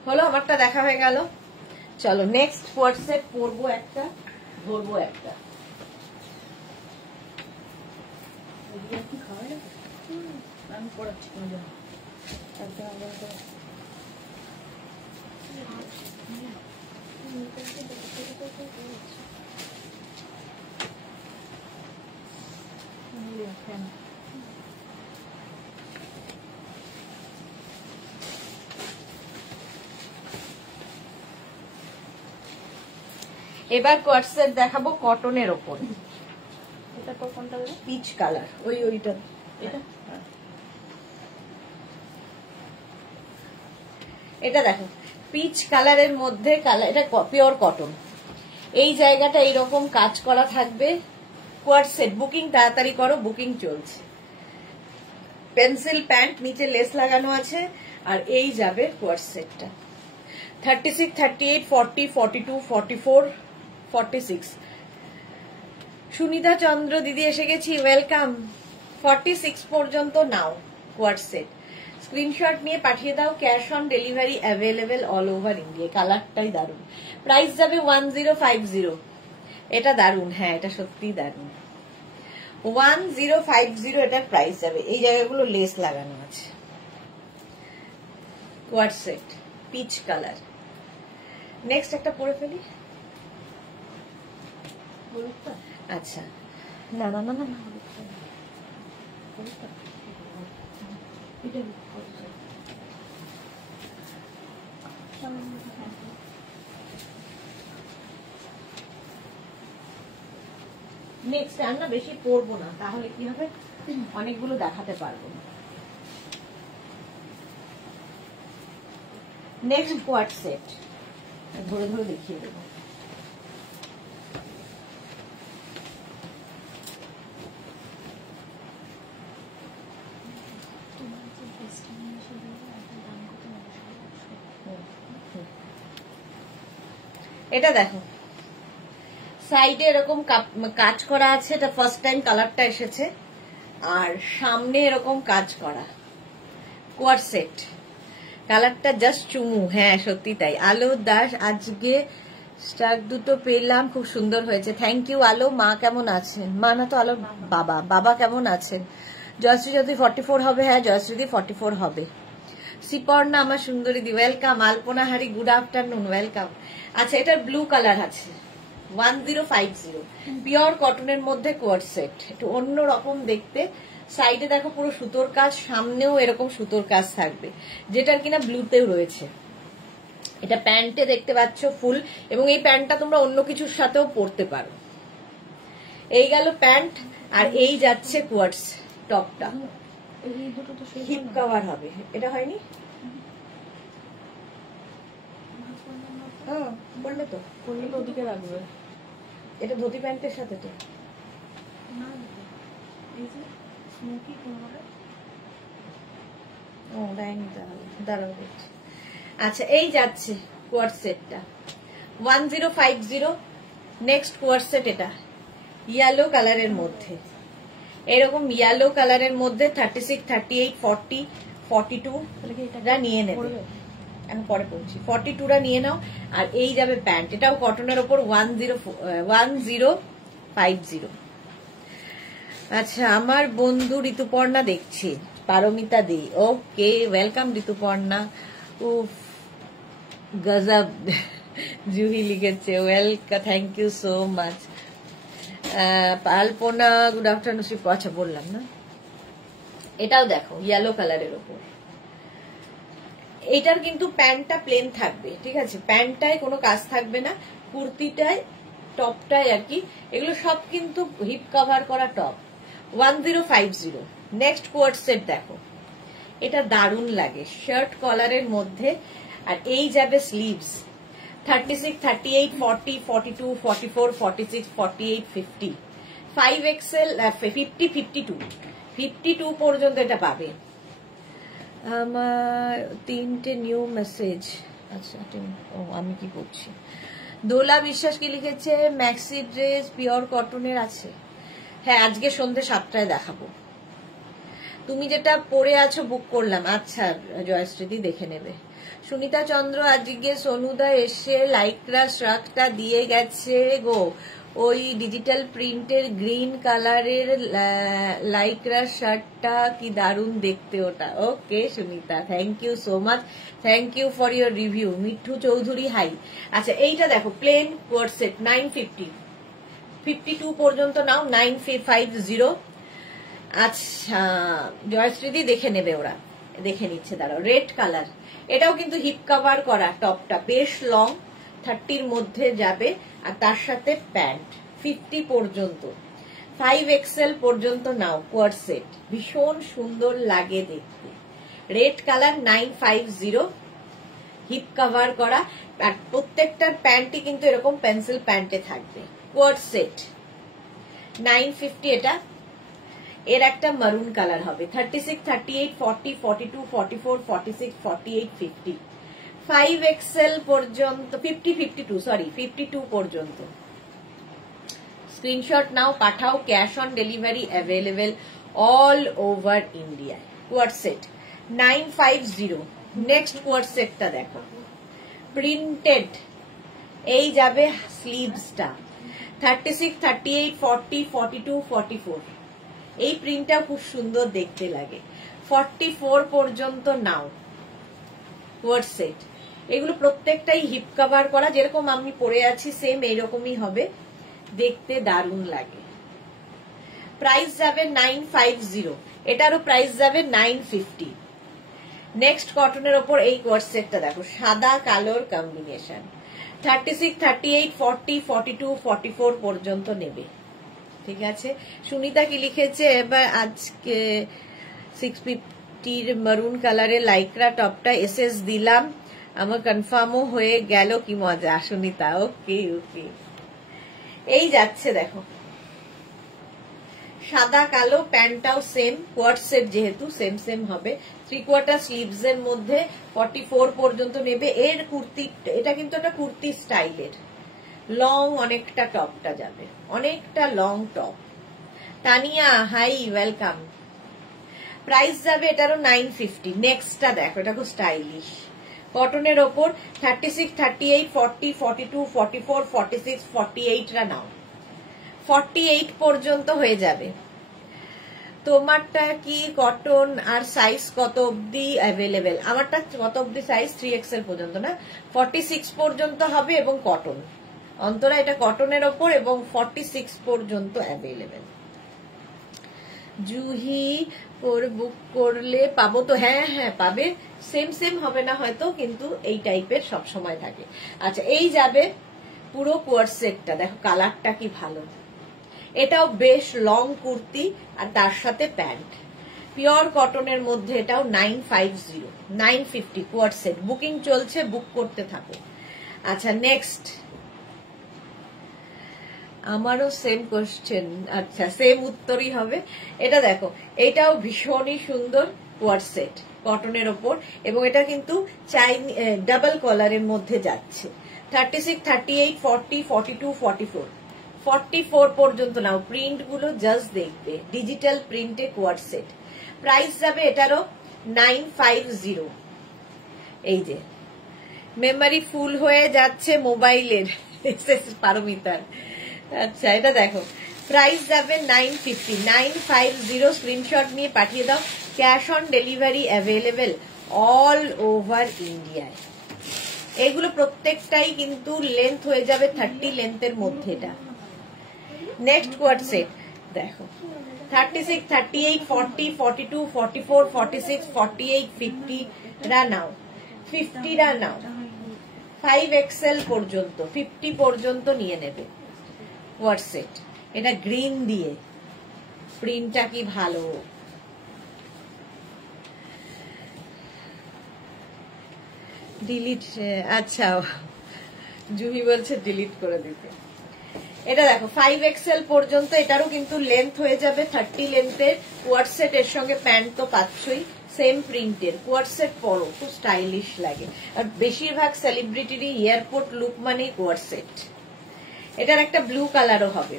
হলো, আমারটা দেখা হয়ে গেল। চলো নেক্সট কোয়ার্ড সেট পরবো একটা, ধরবো একটা। আমি পড়াচ্ছি এবার কোয়ার্ড সেট দেখাবো কটনের ওপর। এটা কোনটা? পিচ কালার, ওইটা। এটা দেখো, পিচ কালারের মধ্যে কালার, এটা পিওর কটন। এই জায়গাটা এইরকম কাজ করা থাকবে। কোয়ার্ড সেট বুকিং তাড়াতাড়ি করো, বুকিং চলছে। পেন্সিল প্যান্ট, নিচে লেস লাগানো আছে, আর এই যাবে কোয়ার্ড সেটটা। 36, 38, 40, 42, 44, 46। সুনিতা চন্দ্র দিদি এসে গেছি, ওয়েলকাম। 46 পর্যন্ত নাও কোয়ার্ড সেট। স্ক্রিনশট নিয়ে পাঠিয়ে দাও, cash on delivery available all over India. কালারটাই দারুন। প্রাইস যাবে 1050। এটা দারুন, হ্যাঁ এটা সত্যি দারুন। 1050 এটার প্রাইস যাবে। এই জায়গাগুলো লেস লাগানো আছে। কোয়ার্ড সেট, পিচ কালার। নেক্সট একটা পরে ফেলি। আচ্ছা, না না না না, নেক্সট আর না বেশি পরবো না, তাহলে কি হবে, অনেকগুলো দেখাতে পারবো না। নেক্সট কোয়ার্ড সেট ধরে ধরে দেখিয়ে দেবো। এটা দেখো, সাইডে এরকম কাজ করা আছে, এটা ফার্স্ট টাইম কালারটা এসেছে, আর সামনে এরকম কাজ করা। কোয়ার্ড সেট, কালারটা জাস্ট চুমু, হ্যাঁ সত্যি তাই। আলো দাস, আজকে স্টার্ক দুটো পেলাম, খুব সুন্দর হয়েছে, থ্যাংক ইউ আলো। মা কেমন আছেন? মা না তো আলো, বাবা। বাবা কেমন আছেন? জয়শ্রী যদি 44 হবে, হ্যাঁ জয়শ্রী 44 হবে। শ্রীপর্ণা আমার সুন্দরী দি, ওয়েলকাম। আলপনা হারি, গুড আফটারনুন, ওয়েলকাম। আচ্ছা, এটার ব্লু কালার আছে, 1050, পিওর কটনের মধ্যে কোয়ার্ড সেট, একটু অন্যরকম দেখতে। সাইডে দেখো পুরো সুতোর কাজ, সামনেও এরকম সুতোর কাজ থাকবে, যেটার কিনা ব্লুতেও রয়েছে। এটা প্যান্টে দেখতে পাচ্ছ ফুল, এবং এই প্যান্টটা তোমরা অন্য কিছুর সাথেও পরতে পারো। এই গেল প্যান্ট, আর এই যাচ্ছে কোয়ার্ডস টপটা। হিপ কভার হবে, এটা হয়নি, বললে তো, ওদিকে রাখবে। এটা ধুতি প্যান্টের সাথে তো ও দেয়নি তাহলে, দাঁড়াও দেখছি। আচ্ছা এই যাচ্ছে কোয়ার্ড সেটটা 1050। নেক্সট কোয়ার্ড সেট এটা ইয়েলো কালারের মধ্যে, এরকম ইয়েলো কালারের মধ্যে 36, 38, 40, 42 নিয়ে নেবে। আমি পরে বলছি, 42টা নিয়ে নাও। আর এই যাবে প্যান্ট, এটাও কটনের ওপর 1050। আচ্ছা আমার বন্ধু ঋতুপর্ণা দেখছি, পারমিতা দি, ওকে ওয়েলকাম ঋতুপর্ণা। উফ গজব জুহি লিখেছে, welcome, thank you so much. Alpana good afternoon. আচ্ছা বললাম না, এটাও দেখো ইয়েলো কালারের ওপর। এইটার কিন্তু প্যান্টটা প্লেন থাকবে, ঠিক আছে, প্যান্টটায় কোনো কাজ থাকবে না, কুর্তিটায় টপটায় আর কি। এগুলো সব কিন্তু হিপ কভার করা টপ। 1050। নেক্সট কোয়ার্ড সেট দেখো, এটা দারুণ লাগে, শার্ট কলারের মধ্যে। আর এই যাবে স্লিভস 36, 38, 40, 42, 44, 46, 48, 50, 5XL, 50, 52 পর্যন্ত এটা পাবে। আমার 3টে নিউ মেসেজ। আচ্ছা আমি কি করছি? দোলা বিশ্বাস কি লিখেছে, ম্যাক্সি ড্রেস পিওর কটনের আছে। হ্যাঁ আজকে সন্ধ্যে 7টায় দেখাবো। তুমি যেটা পরে আছো বুক করলাম। আচ্ছা জয়শ্রীদি দেখে নেবে। সুনিতা চন্দ্র আজকে সোনুদা এসে লাইক্রা শার্টটা দিয়ে গেছে গো, ওই ডিজিটাল প্রিন্টের গ্রিন কালারের লাইক্রা শার্টটা কি দারুণ দেখতে ওটা। Okay Sunita, thank you so much, thank you for your review. Mithu Chowdhury hi. আচ্ছা এইটা দেখো প্লেন কোয়ার্ড সেট 950, 52 পর্যন্ত নাও, 950। আচ্ছা জয়শ্রীদি দেখে নেবে, ওরা দেখে নিচ্ছে, দাঁড়াও। রেড কালার, এটাও কিন্তু হিপ কভার করা, টপটা বেশ লং, 30-র মধ্যে যাবে। আর তার সাথে প্যান্ট 50 পর্যন্ত, 5XL পর্যন্ত নাও কোয়ার্ড সেট, ভীষণ সুন্দর লাগে দেখতে। রেড কালার 950, হিপ কভার করা। আর প্রত্যেকটার প্যান্টই কিন্তু এরকম পেন্সিল প্যান্টে থাকবে। কোয়ার্ড সেট 950 এটা। এর একটা মারুন কালার হবে 36, 38, 40, 42, 44, 46, 48, 50, 5XL পর্যন্ত, 52 পর্যন্ত। স্ক্রিনশট নাও, পাঠাও, cash on delivery available all over India. Co-ord set 950। Next co-ord সেটটা দেখো, প্রিন্টেড, এই যাবে স্লিভসটা 36, 38, 40, 42, 44। এই প্রিন্টটা খুব সুন্দর দেখতে লাগে, 44 পর্যন্ত নাও কোয়ার্ড সেট। এগুলো প্রত্যেকটাই হিপ কভার করা, যেরকম আমি পরে আছি সেম এইরকমই হবে, দেখতে দারুণ লাগে। প্রাইস যাবে 950, এটারও প্রাইস যাবে 950। নেক্সট কটনের ওপর এই কোয়ার্ড সেটটা দেখো, সাদা কালোর কম্বিনেশন, 36, 38, 40, 42, 44 পর্যন্ত নেবে, ঠিক আছে। সুনিতা কি লিখেছে, এবার আজকে 650 মারুন কালারের লাইক্রা টপটা এসএস দিলাম, আমার কনফার্মও হয়ে গেল, কি মজা সুনিতা। ওকে ওকে, এই যাচ্ছে দেখো সাদা কালো, প্যান্টটাও সেম, কোয়ার্ড সেট যেহেতু সেম হবে। 3/4 স্লিভস এর মধ্যে 44 পর্যন্ত নেবে। এর কুর্তি, এটা কিন্তু একটা কুর্তি স্টাইলের, লং অনেকটা টপটা যাবে, অনেকটা long top. Tania hi welcome. Price যাবে এটারও 950। নেক্সটটা দেখো, এটা খুব স্টাইলিশ, কটনের ওপর 36, 38, 40, 42, 44, 46, 48রা নাও, 48 পর্যন্ত হয়ে যাবে। তোমারটা কি কটন আর সাইজ কত অব্দি অ্যাভেলেবেল? আমারটা কত অব্দি সাইজ? 3XL পর্যন্ত না, 46 পর্যন্ত হবে এবং কটন। অন্তরা এটা কটনের ওপর এবং 46 পর্যন্ত অ্যাভেলেবেল। জুহি বুক করলে পাবো তো? হ্যাঁ হ্যাঁ পাবে, সেম হবে না হয়তো, কিন্তু এই টাইপের সব সময় থাকে। আচ্ছা এই যাবে পুরো কোয়ার্ড সেটটা, দেখো কালারটা কি ভালো, এটাও বেশ লং কুর্তি আর তার সাথে প্যান্ট, পিওর কটনের মধ্যে, এটাও 950, 950 কোয়ার্ড সেট। বুকিং চলছে, বুক করতে থাকো। আচ্ছা নেক্সট আমারও সেম কোশ্চেন, আচ্ছা সেম উত্তরই হবে। এটা দেখো, এটাও ভীষণই সুন্দর কোয়ার্ড সেট কটনের ওপর, এবং এটা কিন্তু ডাবল কলারের মধ্যে যাচ্ছে। 36, 38, 40, 42, 44, 44 পর্যন্ত নাও। প্রিন্ট গুলো জাস্ট দেখবে, ডিজিটাল প্রিন্টে কোয়ার্ড সেট। প্রাইস যাবে এটারও 950। এই যে মেমোরি ফুল হয়ে যাচ্ছে মোবাইলের, পারমিতার। আচ্ছা এটা দেখো, প্রাইস যাবে 950, 950। স্ক্রিনশট নিয়ে পাঠিয়ে দাও। Cash on delivery available all over ইন্ডিয়ায়। এগুলো প্রত্যেকটাই কিন্তু লেন্থ হয়ে যাবে 30 লেন্থের মধ্যে। এটা নেক্সট কোয়ার্ড সেট দেখো, 36, 38, 40, 42, 44, 46, 48, 50 রা নাও, 50 রা নাও। 5XL পর্যন্ত 50 পর্যন্ত নিয়ে নেবে কোয়ার্ড সেট। এটা গ্রিন দিয়ে, প্রিন্টটা কি ভালো। ডিলিট, আচ্ছা জুহি বলছে ডিলিট করে দিতে। এটা দেখো 5XL পর্যন্ত, এটারও কিন্তু লেন্থ হয়ে যাবে 30 লেন্থের। কোয়ার্ড সেট এর সঙ্গে প্যান্ট তো পাচ্ছই, সেম প্রিন্টের। কোয়ার্ড সেট পরো, খুব স্টাইলিশ লাগে। আর বেশিরভাগ সেলিব্রিটিরই এয়ারপোর্ট লুক মানে কোয়ার্ড সেট। এটার একটা ব্লু কালারও হবে।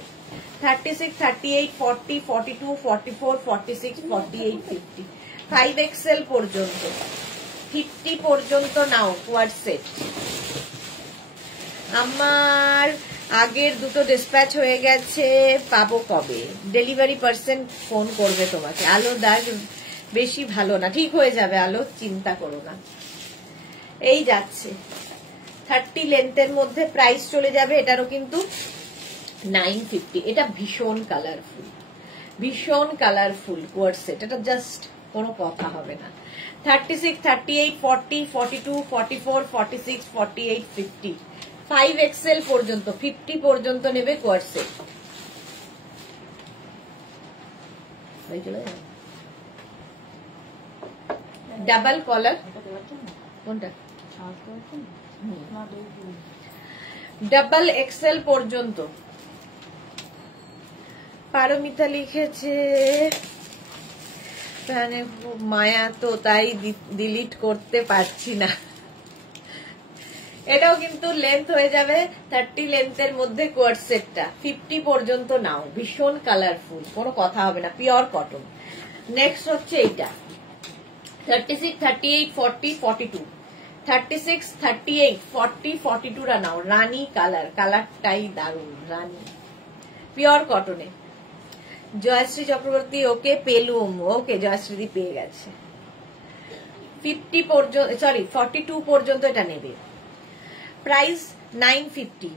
36, 38, 40, 42, 44, 46, 48, 50, 5XL পর্যন্ত, 50 পর্যন্ত নাও কোয়ার্ড সেট। আমার আগের দুটো ডিসপ্যাচ হয়ে গেছে, পাবো কবে? ডেলিভারি পার্সন ফোন করবে তোমাকে। আলো দাগ বেশি ভালো না, ঠিক হয়ে যাবে আলো, চিন্তা করো না। এই যাচ্ছে 30 লেন্থের মধ্যে, প্রাইস চলে যাবে এটারও কিন্তু 950। এটা ভীষণ কালারফুল, ভীষণ কালারফুল কোয়ার্ড সেট। এটা জাস্ট কোনো কথা হবে না। 36, 38, 40, 42, 44, 46, 48, 50, 5XL পর্যন্ত, 50 পর্যন্ত নেবে কোয়ার্ড সেট। ডাবল কলার, কোনটা? ডাবল XL পর্যন্ত। পারমিতা লিখেছে মায়া তো তাই ডিলিট করতে পারছি না। এটাও কিন্তু লেন্থ হয়ে যাবে 30 লেন্থের মধ্যে কোয়ার্ড সেটটা। 50 পর্যন্ত নাও, ভীষণ কালারফুল, কোনো কথা হবে না, পিওর কটন। নেক্সট হচ্ছে এইটা 36, 38, 40, 42, 36, 38, 40, 42 রা নাও। রানী কালার, কালারটাই দারুণ, রানী, পিওর কটনে। জয়শ্রী চক্রবর্তী ওকে পেলুম, ওকে জয়শ্রী পেয়ে গেছে। 50 পর্যন্ত, সরি 42 পর্যন্ত এটা নেবে। প্রাইস 950।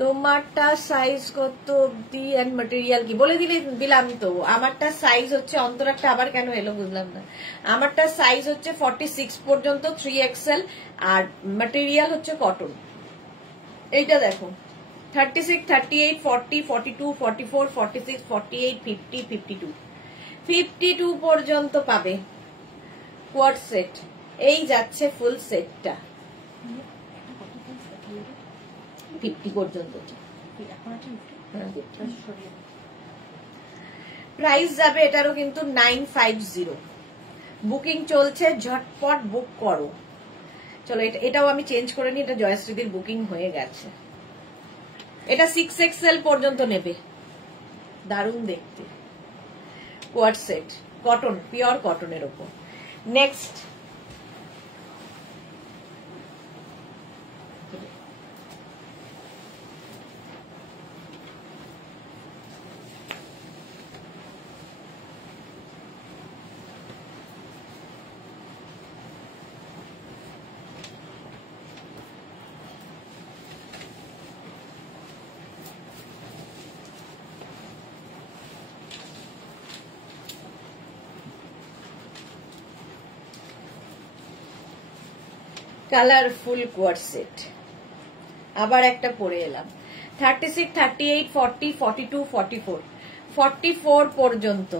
তোমারটা সাইজ কত অব্দি এন্ড ম্যাটেরিয়াল কি বলে দিলাম তো। আমারটা সাইজ হচ্ছে, অন্তরাটা আবার কেন এলো বুঝলাম না। আমারটা সাইজ হচ্ছে 46 পর্যন্ত, 3XL, আর ম্যাটেরিয়াল হচ্ছে কটন। এইটা দেখো 36, 38, 40, 42, 44, 46, 48, 50, 52, 52 পর্যন্ত পাবে কোয়ার্ড সেট। এই যাচ্ছে ফুল সেটটা 50 পর্যন্ত। প্রাইস যাবে এটারও কিন্তু 950। বুকিং চলছে, ঝটপট বুক করো। চলো এটাও আমি চেঞ্জ করে নিই, এটা জয়শ্রীদির বুকিং হয়ে গেছে। এটা 6XL পর্যন্ত নেবে, দারুণ দেখতে কোয়ার্ড সেট, কটন, পিওর কটনের ওপর। নেক্সট কালারফুল কোয়ার্ড সেট, আবার একটা পরে এলাম। 36, 38, 40, 42, 44, 44 পর্যন্ত,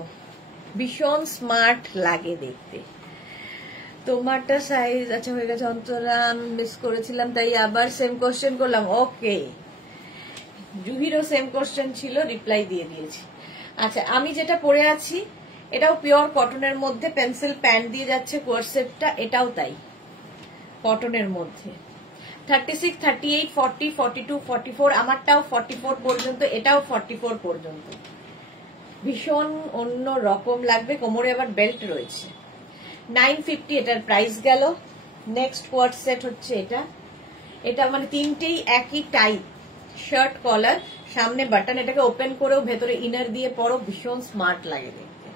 ভীষণ স্মার্ট লাগে দেখতে। তোমারটা সাইজ আচ্ছা হয়ে গেছে। অন্তরা মিস করেছিলাম তাই আবার সেম কোশ্চেন করলাম। ওকে জুহিরও সেম কোশ্চেন ছিল, রিপ্লাই দিয়ে দিয়েছি। আচ্ছা, আমি যেটা পরে আছি এটাও পিওর কটনের মধ্যে, পেন্সিল প্যান্ট দিয়ে যাচ্ছে কোয়ারসেটটা, এটাও তাই কটনের মধ্যে। 36, 38, 40, 42, 44, আমারটাও 44 পর্যন্ত, এটাও 44 পর্যন্ত। ভীষণ অন্য রকম লাগবে, কোমরে আবার বেল্ট রয়েছে। 950 এটার প্রাইস গেল। নেক্সট কোয়ার্ট সেট হচ্ছে এটা। এটা মানে তিনটেই একই টাইপ, শার্ট কলার, সামনে বাটন, এটাকে ওপেন করেও ভেতরে ইনার দিয়ে পরো, ভীষণ স্মার্ট লাগে দেখতে।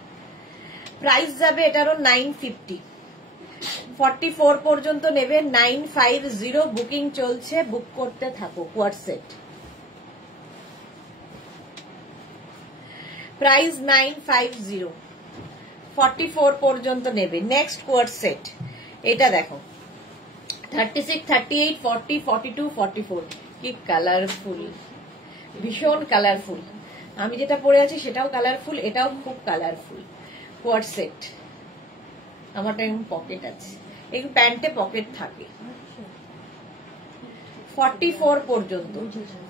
প্রাইস যাবে এটারও 950, 44 পর্যন্ত নেবে 950, বুকিং চলছে, বুক করতে থাকো। কোয়ার্ট সেট প্রাইস 950, 44 পর্যন্ত নেবে। নেক্সট কোয়ার্ট সেট এটা দেখো, 36, 38, 40, 42, 44, কি কালারফুল, ভীষণ কালারফুল। আমি যেটা পরে আছি সেটাও কালারফুল, এটাও খুব কালারফুল। কোয়ার্ট সেট, আমারটা এরকম পকেট আছে, এই প্যান্টে পকেট থাকে। 44 পর্যন্ত,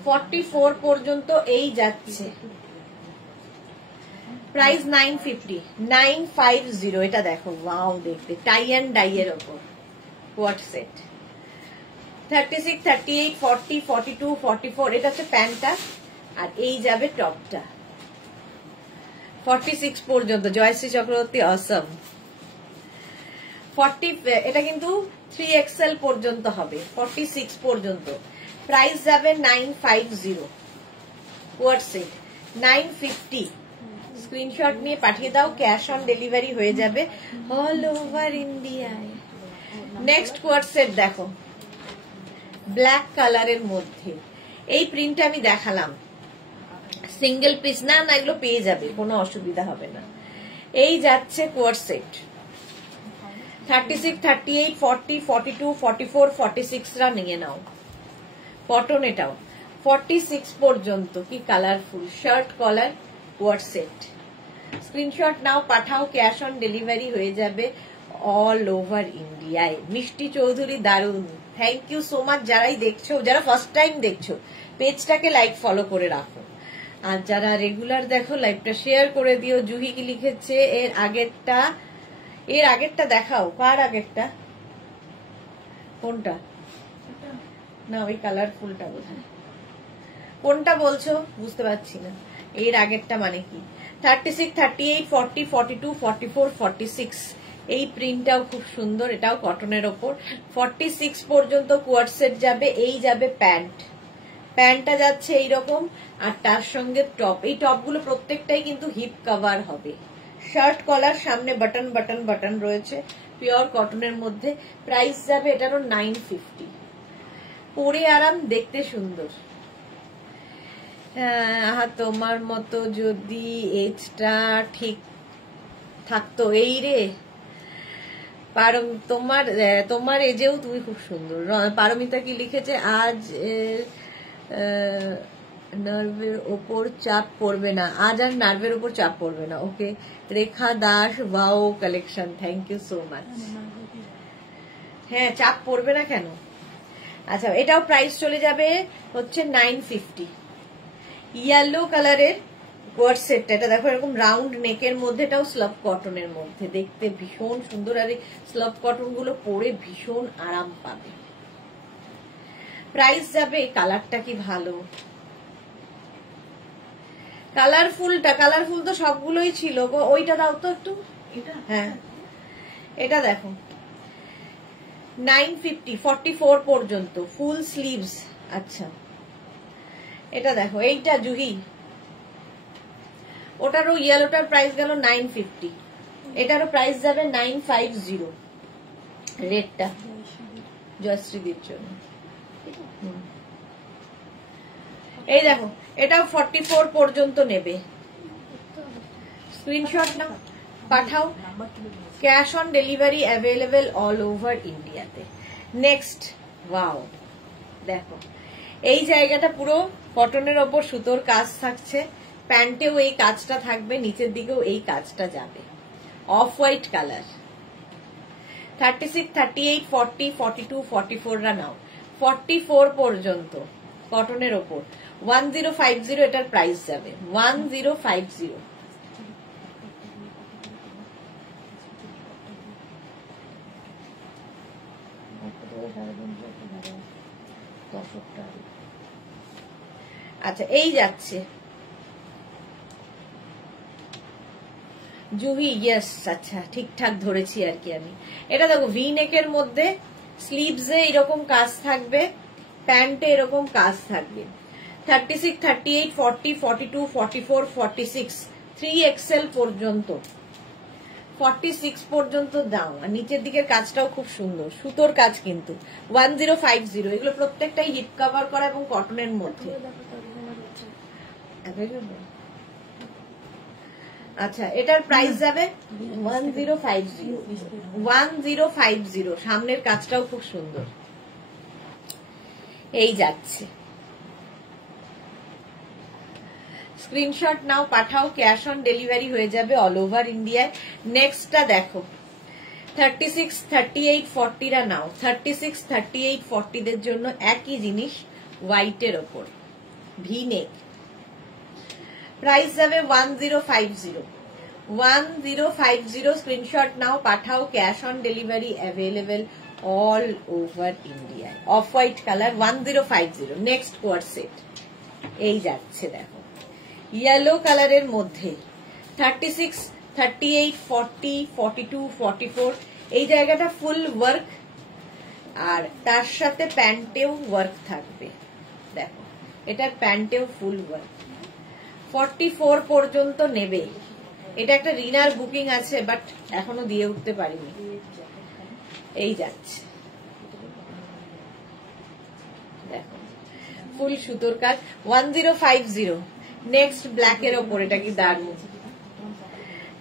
44 পর্যন্ত এই যাচ্ছে। প্রাইস 950, 950, এটা দেখো, ওয়াও দেখতে, টাই অ্যান্ড ডাই এর ওপর কোয়ার্ট সেট। 36, 38, 40, 42, 44, এটা হচ্ছে প্যান্টটা, আর এই যাবে টপটা। 46 পর্যন্ত, জয়শ্রী চক্রবর্তী অসম। 40, এটা কিন্তু 3XL পর্যন্ত হবে, 46 পর্যন্ত। প্রাইস যাবে 950, কোয়ার্ট সেট 950। স্ক্রিনশট নিয়ে পাঠিয়ে দাও, ক্যাশ অন ডেলিভারি হয়ে যাবে অল ওভার ইন্ডিয়ায়। নেক্সট কোয়ার্ট সেট দেখো, ব্ল্যাক কালারের মধ্যে, এই প্রিন্টটা আমি দেখালাম, সিঙ্গেল পিস না, না এগুলো পেয়ে যাবে, কোনো অসুবিধা হবে না। এই যাচ্ছে কোয়ার্ট সেট। 36, 38, 40, 42, 44, 46 রা নিয়ে নাও। কটন এটাও 46 পর্যন্ত, কি কালারফুল, শার্ট কলার কোয়ার্ট সেট। স্ক্রিনশট নাও, পাঠাও, ক্যাশ অন ডেলিভারি হয়ে যাবে অল ওভার ইন্ডিয়ায়। মিষ্টি চৌধুরী, দারুন, থ্যাংক ইউ সো মাচ। যারাই দেখছো, যারা ফার্স্ট টাইম দেখছো, পেজটাকে লাইক ফলো করে রাখো, আর যারা রেগুলার দেখো লাইভটা শেয়ার করে দিও। জুহি কি লিখেছে, এর আগেরটা দেখাও, কার আগেরটা, কোনটা, না ওই কালারফুলটা বোধহয়, কোনটা বলছো বুঝতে পারছি না। এর আগেরটা মানে কি, 36, 38, 40, 42, 44, 46, এই প্রিন্টটাও খুব সুন্দর, এটাও কটনের ওপর। 46 পর্যন্ত কোয়ার্ট সেট যাবে। এই যাবে প্যান্ট, প্যান্টটা যাচ্ছে এইরকম, আর তার সঙ্গে টপ। এই টপগুলো প্রত্যেকটাই কিন্তু হিপ কভার হবে। শার্ট কলার, সামনে বাটন বাটন বাটন রয়েছে, পিওর কটনের মধ্যে। প্রাইস যাবে এটারও 950। পরে আরাম, দেখতে সুন্দর। তোমার মতো যদি এজটা ঠিক থাকতো, এই রে তোমার এজেও তুমি খুব সুন্দর। পারমিতা কি লিখেছে, আজ নার্ভের ওপর চাপ পড়বে না, আজ আর নার্ভের ওপর চাপ পড়বে না। Okay, Rekha Das, wow collection, thank you so much. হ্যাঁ, চাপ পড়বে না কেন। আচ্ছা, এটাও প্রাইস চলে যাবে হচ্ছে 950। ইয়েলো কালারের কোয়ার্ট সেটটা, এটা দেখো এরকম রাউন্ড নেকের মধ্যে, এটাও স্লাব কটনের মধ্যে, দেখতে ভীষণ সুন্দর, আর এই স্লাব কটন গুলো পরে ভীষণ আরাম পাবে। প্রাইস যাবে, কালারটা কি ভালো, কালারফুল তো সবগুলোই ছিল গো। ওইটা দাও তো একটু, হ্যাঁ এটা দেখো 950, 44 পর্যন্ত, ফুল স্লিভস। আচ্ছা, এটা দেখো, এইটা জুহি, ওটারও ইয়েলোটার প্রাইস গেল 950, এটারও প্রাইস যাবে 950, রেডটা জয়শ্রীদির জন্য। এই দেখো, এটাও 44 পর্যন্ত নেবে। স্ক্রিনশট নাও, পাঠাও, cash on delivery available all over ইন্ডিয়াতে। নেক্সট, ওয়াও দেখো, এই জায়গাটা পুরো কটনের ওপর সুতোর কাজ থাকছে, প্যান্টেও এই কাজটা থাকবে, নিচের দিকেও এই কাজটা যাবে। Of white colour. 36, 38, 40, 42, 44 রা নাও। 44 পর্যন্ত কটনের ওপর। 1050 এটার প্রাইস যাবে 1050। আচ্ছা এই যাচ্ছে জুহি, ইয়েস, আচ্ছা ঠিকঠাক ধরেছি আর কি আমি। এটা দেখো ভি নেকের মধ্যে, স্লিভসে এরকম কাজ থাকবে, প্যান্টে এরকম কাজ থাকবে। 36, 38, 40, 42, 44, 46, 3XL পর্যন্ত, 46 পর্যন্ত দাও। আর নিচের দিকের কাজটাও খুব সুন্দর, সুতোর কাজ কিন্তু। 1050, এগুলো প্রত্যেকটাই হিপ কভার করা এবং কটনের মধ্যে। আচ্ছা এটার প্রাইস যাবে 1050, 1050। সামনের কাজটাও খুব সুন্দর। এই যাচ্ছে, স্ক্রিনশট নাও, পাঠাও, ক্যাশ অন ডেলিভারি হয়ে যাবে অল ওভার ইন্ডিয়ায়। নেক্সটটা দেখো 36, 38, 40 নাও। 36, 38, 40 দের জন্য একই জিনিস, হোয়াইটের ওপর, ভি নেক। প্রাইস যাবে 1050, 1050। স্ক্রিনশট নাও, পাঠাও, cash on delivery available all over ইন্ডিয়ায়। Off white colour 1050। Next co-ord set এই যাচ্ছে দেখো ইয়েলো কালারের মধ্যে 36, 38, 40, 42, 44। এই জায়গাটা ফুল ওয়ার্ক, আর তার সাথে প্যান্টেও ওয়ার্ক থাকবে। দেখো এটার প্যান্টেও ফুল ওয়ার্ক। 44 পর্যন্ত নেবে। এটা একটা রিনার বুকিং আছে, বাট এখনো দিয়ে উঠতে পারিনি। এই যাচ্ছে দেখো ফুল সুতোর কাজ 1050। নেক্সট ব্ল্যাক এর ওপর, এটা কি দারুণ।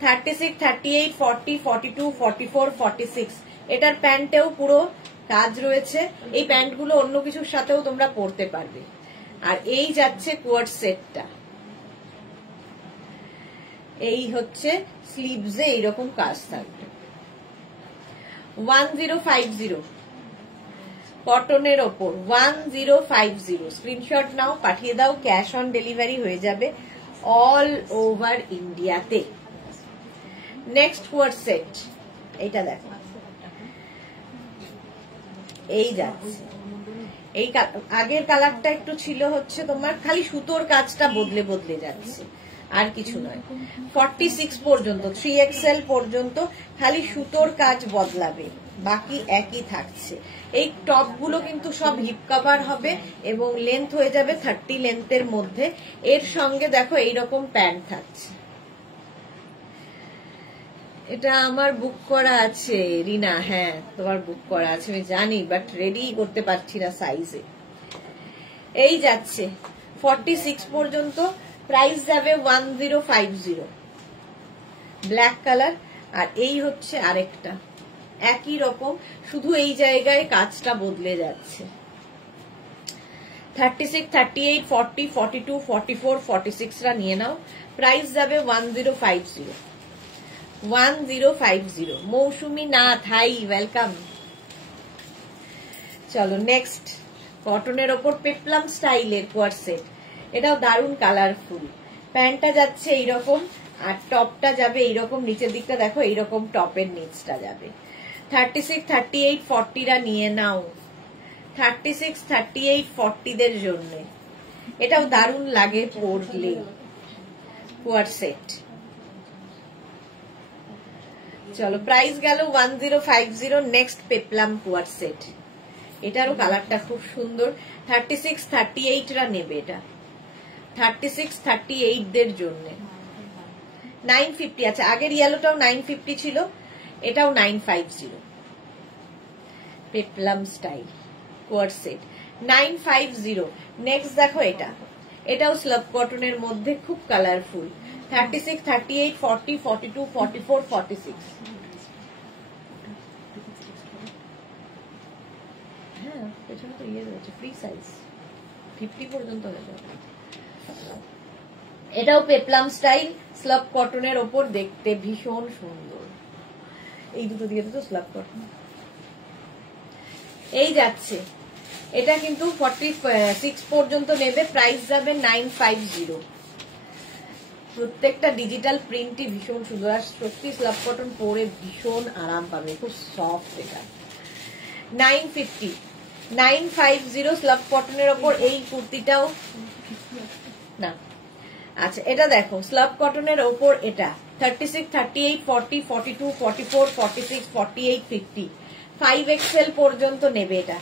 36, 38, 40, 42, 44, 46। এটার প্যান্টেও পুরো কাজ রয়েছে। এই প্যান্টগুলো অন্য কিছুর সাথেও তোমরা পরতে পারবে। আর এই যাচ্ছে কোয়ার্ড সেটটা। এই হচ্ছে স্লিভসে এইরকম কাজ থাকবে 1050, কটনের ওপর 1050। স্ক্রিনশট নাও, পাঠিয়ে দাও, ক্যাশ অন ডেলিভারি হয়ে যাবে অল ওভার ইন্ডিয়াতে। নেক্সট কোয়ার্ড সেট এইটা দেখো, এই যাচ্ছে। এই আগের কালারটা একটু ছিল হচ্ছে তোমার খালি সুতোর কাজটা বদলে বদলে যাচ্ছে, আর কিছু নয়। 46 পর্যন্ত, 3XL পর্যন্ত খালি সুতোর কাজ বদলাবে, বাকি একই থাকছে। এই টপ গুলো কিন্তু সব হিপ কভার হবে এবং লেন্থ হয়ে যাবে 30 লেন্থের মধ্যে। এর সঙ্গে দেখো এইরকম প্যান্ট থাকছে। এটা আমার বুক করা আছে রিনা, হ্যাঁ তোমার বুক করা আছে আমি জানি, বাট রেডি করতে পারছি না সাইজে। এই যাচ্ছে 46 পর্যন্ত। প্রাইস যাবে 1050, ব্ল্যাক কালার। আর এই হচ্ছে আরেকটা একই রকম, শুধু এই জায়গায় কাজটা বদলে যাচ্ছে। 36, 38, 40, 42, 44, 46 নিয়ে নাও। প্রাইস যাবে 1050, 1050। মৌসুমী নাথ, হাই, ওয়েলকাম। চলো নেক্সট, কটনের ওপর পেপলাম স্টাইলের কোয়ার সেট। এটাও দারুণ কালারফুল। প্যান্টটা যাচ্ছে এইরকম, আর টপটা যাবে এইরকম। নিচের দিকটা দেখো এইরকম টপের নিচটা যাবে। 36, 38, 40 নিয়ে নাও। 36, 38, 40 দের জন্য এটাও দারুণ লাগে পরলে। কোয়ার সেট চলো, প্রাইস গেল 1050। নেক্সট পেপলাম কোয়ার সেট, এটারও কালারটা খুব সুন্দর। 36, 38 নেবে এটা। 36, 38 দের জন্য 950 আছে। আগের ইয়েলোটাও 950 ছিল, এটাও 950। পেপলাম স্টাইল কোয়ার সেট 950। নেক্সট দেখো এটা, এটাও স্লাব কটনের মধ্যে খুব কালারফুল। 36, 38, 40, 42, 44, 46। হ্যাঁ পেছনে তো ইয়ে রয়েছে, ফ্রি সাইজ 50 পর্যন্ত হয়ে যাবে। এটাও পেপলাম স্টাইল, স্লাব কটনের ওপর, দেখতে ভীষণ সুন্দর। এই দুটো দিয়ে তো স্লাব কটন। এই যাচ্ছে এটা কিন্তু 46 পর্যন্ত নেবে, প্রাইস যাবে 950। প্রত্যেকটা ডিজিটাল প্রিন্টই ভীষণ সুন্দর, আর সত্যি স্লাব কটন পরে ভীষণ আরাম পাবে, খুব সফট। এটা 950 স্লাব কটনের ওপর এই কুর্তিটাও না। আচ্ছা এটা দেখো স্লাব কটনের ওপর এটা 36, 38, 40, 42, 44, 46, 48, 50 5XL পর্যন্ত নেবে। এটা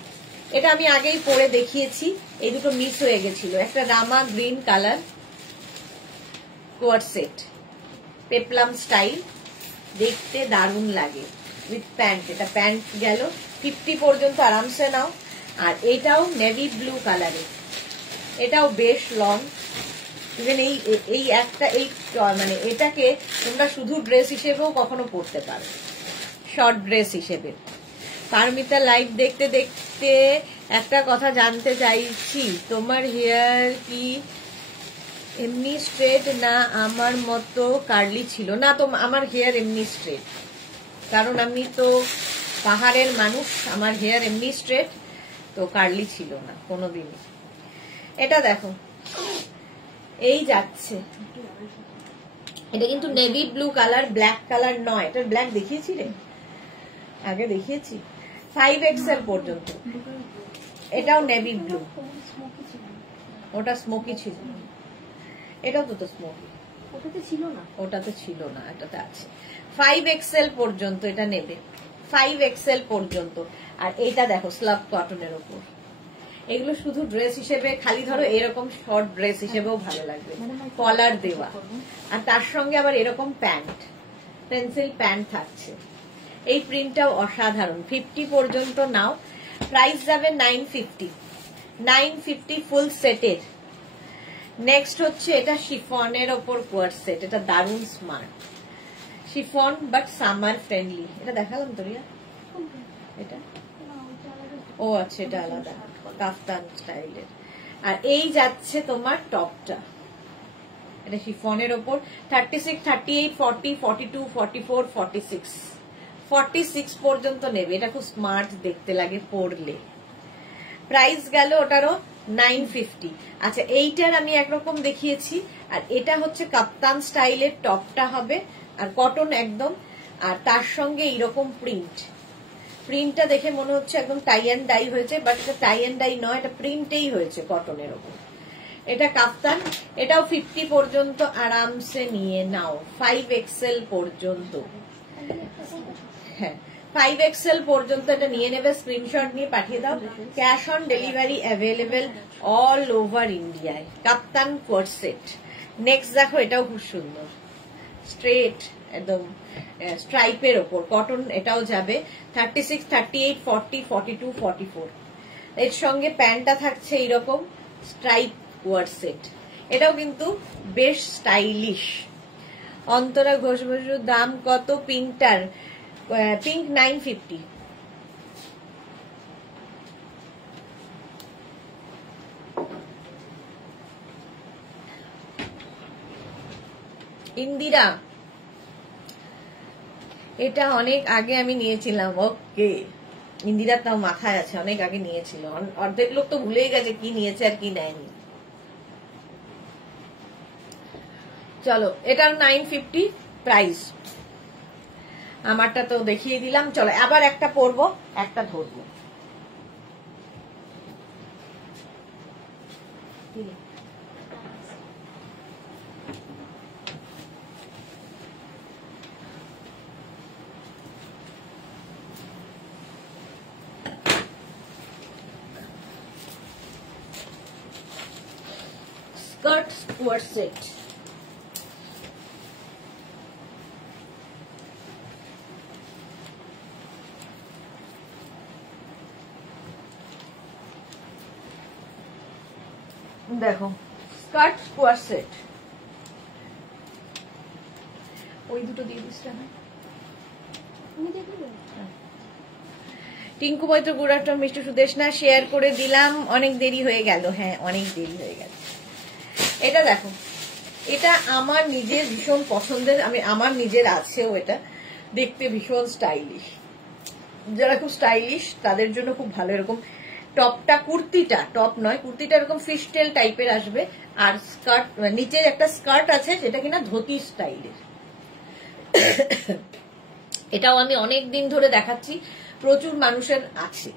এটা আমি আগেই পরে দেখিয়েছি, এই দুটো মিস হয়ে গেছিল। একটা রামা গ্রিন কালার কোয়ার সেট, পেপলাম স্টাইল, দেখতে দারুণ লাগে উইথ প্যান্ট। এটা প্যান্ট গেল 50 পর্যন্ত আরামসে নাও। আর এটাও নেভি ব্লু কালারে, এটাও বেশ লং। ইভেন এই একটা এই মানে এটাকে তোমরা শুধু ড্রেস হিসেবেও কখনো পরতে পারো, শর্ট ড্রেস হিসেবে। পারমিতা লাইভ দেখতে দেখতে একটা কথা জানতে চাইছি, তোমার হেয়ার কি এমনি স্ট্রেট না আমার মতো কার্লি ছিল? না, তো আমার হেয়ার এমনি স্ট্রেট, কারণ আমি তো পাহাড়ের মানুষ, আমার হেয়ার এমনি স্ট্রেট, তো কার্লি ছিল না কোনোদিনই। এটা দেখো এই যাচ্ছে, এটা কিন্তু navy blue colour, black colour নয়। এটা ব্ল্যাক দেখিয়েছি রে, আগে দেখিয়েছি। 5XL পর্যন্ত, এটাও নেভি ব্লু, ওটা স্মোকি ছিল, এটাও তো স্মোকি, ওটাতে ছিল না, এটাতে আছে। 5XL পর্যন্ত এটা নেবে, 5XL পর্যন্ত। আর এইটা দেখো স্লাব কটনের ওপর, এগুলো শুধু ড্রেস হিসেবে, খালি ধরো এরকম শর্ট ড্রেস হিসেবেও ভালো লাগবে, কলার দেওয়া, আর তার সঙ্গে আবার এরকম প্যান্ট, পেন্সিল প্যান্ট থাকছে। এই প্রিন্টটাও অসাধারণ। 50 পর্যন্ত নাও, প্রাইস যাবে 950 ফুল সেটের। নেক্সট হচ্ছে এটা শিফনের ওপর কোয়ার সেট, এটা দারুণ smart chiffon but summer friendly. এটা দেখালাম তো রিয়া, এটা ও আচ্ছা এটা আলাদা কাফতান স্টাইলের। আর এই যাচ্ছে তোমার টপটা, এটা শিফনের ওপর 36, 38, 40, 42, 44, 46 46 পর্যন্ত নেবে। এটা খুব স্মার্ট দেখতে লাগে পরলে। প্রাইস গেল ওটারও 950। আচ্ছা এইটার আমি একরকম দেখিয়েছি, আর এটা হচ্ছে কাপ্তান স্টাইলের টপটা হবে, আর কটন একদম, আর তার সঙ্গে এইরকম প্রিন্টটা দেখে মনে হচ্ছে একদম টাই অ্যান্ড ডাই হয়েছে, বাট এটা টাই অ্যান্ড ডাই নয়, এটা প্রিন্টেই হয়েছে কটনের ওপর। এটা কাপ্তান, এটাও 50 পর্যন্ত আরামসে নিয়ে নাও, 5XL পর্যন্ত। হ্যাঁ 5XL পর্যন্ত এটা নিয়ে নেবে, স্ক্রিনশট নিয়ে পাঠিয়ে দাও। Cash on delivery available all over ইন্ডিয়ায়। কাপ্তান কোয়ার সেট। নেক্সট দেখো এটাও খুব সুন্দর, স্ট্রেট একদম স্ট্রাইপের ওপর কটন, এটাও যাবে 36, 38, 40, 42, 44। এর সঙ্গে প্যান্টটা থাকছে এইরকম স্ট্রাইপ কোয়ার সেট, এটাও কিন্তু বেশ স্টাইলিশ। অন্তরা ঘোষ বসুর দাম কত পিঙ্কটার? পিঙ্ক 950। ইন্দিরা, এটা অনেক আগে আমি নিয়েছিলাম। ওকে ইন্দিরা তাও মাথায় আছে, অনেক আগে নিয়েছিল, অর্ধেক লোক তো ভুলেই গেছে কি নিয়েছে আর কি নেয়নি। চলো এটার 950 প্রাইস, আমারটা তো দেখিয়ে দিলাম। চলো আবার একটা পরবো, একটা ধরবো। স্কার্ট স্কোয়ার সেট, দেখো স্কার্ট স্কোয়ার সেট, ওই দুটো দিয়ে দিস না। টিঙ্কু মৈত্র গুড আফটারনুন, মিষ্টি সুদেশনা শেয়ার করে দিলাম, অনেক দেরি হয়ে গেল। হ্যাঁ অনেক দেরি হয়ে গেল। এটা দেখো, এটা আমার নিজের ভীষণ পছন্দের, আমার নিজের আছেও, এটা দেখতে ভীষণ স্টাইলিশ। যারা খুব স্টাইলিশ তাদের জন্য খুব ভালো। এরকম টপটা, কুর্তিটা, টপ নয়, কুর্তিটা এরকম ফিশটেল টাইপের আসবে, আর স্কার্ট, নিচের একটা স্কার্ট আছে সেটা কিনা ধুতি স্টাইলের। এটাও আমি অনেক দিন ধরে দেখাচ্ছি, প্রচুর মানুষের আছে।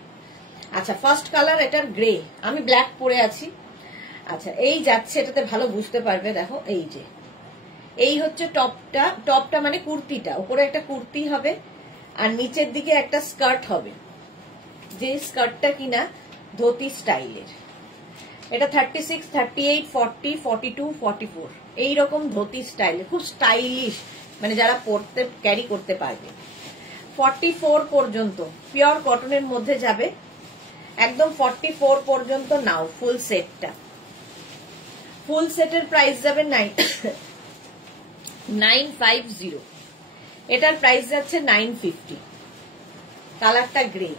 আচ্ছা, ফার্স্ট কালার এটার গ্রে, আমি ব্ল্যাক পরে আছি। আচ্ছা, এই যাচ্ছে, এটাতে ভালো বুঝতে পারবে, দেখো এই যে এই হচ্ছে টপটা, টপটা মানে কুর্তিটা, উপরে একটা কুর্তি হবে আর নিচের দিকে একটা স্কার্ট হবে, যে স্কার্টটা কিনা ধুতি স্টাইলের। এটা 36, 38, 40, 42, 44 এইরকম ধুতি স্টাইলের, খুব স্টাইলিশ, মানে যারা পরতে ক্যারি করতে পারবে। 44 পর্যন্ত পিওর কটনের মধ্যে যাবে, একদম 44 পর্যন্ত নাও ফুল সেটটা। ফুল সেটের প্রাইস যাবে 950, এটার প্রাইস যাচ্ছে 950। কালারটা গ্রে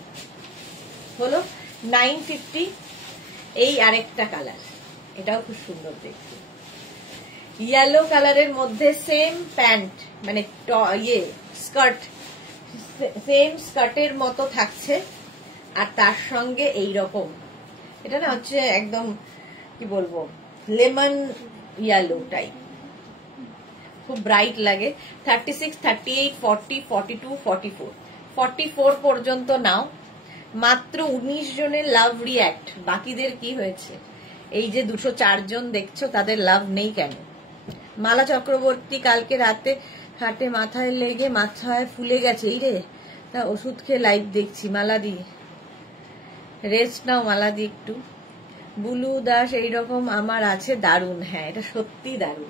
হলো 950। এই আরেকটা কালার, এটাও খুব সুন্দর দেখতে, ইয়েলো কালারের মধ্যে সেম প্যান্ট, মানে স্কার্ট, সেম স্কার্টের মতো থাকছে, আর তার সঙ্গে এই রকম, এটা না হচ্ছে একদম কি বলবো লেমন ইয়েলো টাইপ, খুব ব্রাইট লাগে। 36, 38, 40, 42, 44 44 পর্যন্ত নাও। মাত্র 19 জনের লাভ রিঅ্যাক্ট, বাকিদের কি হয়েছে? এই যে 204 জন দেখছো, তাদের লাভ নেই কেন? মালা চক্রবর্তী কালকে রাতে হাটে মাথায় লেগে মাথায় ফুলে গেছে, এই রে, তা ওষুধ খেয়ে লাইভ দেখছি। মালাদি রেস্ট নাও, মালাদি একটু। বুলু দাস এইরকম আমার আছে, দারুন, হ্যাঁ এটা সত্যি দারুন,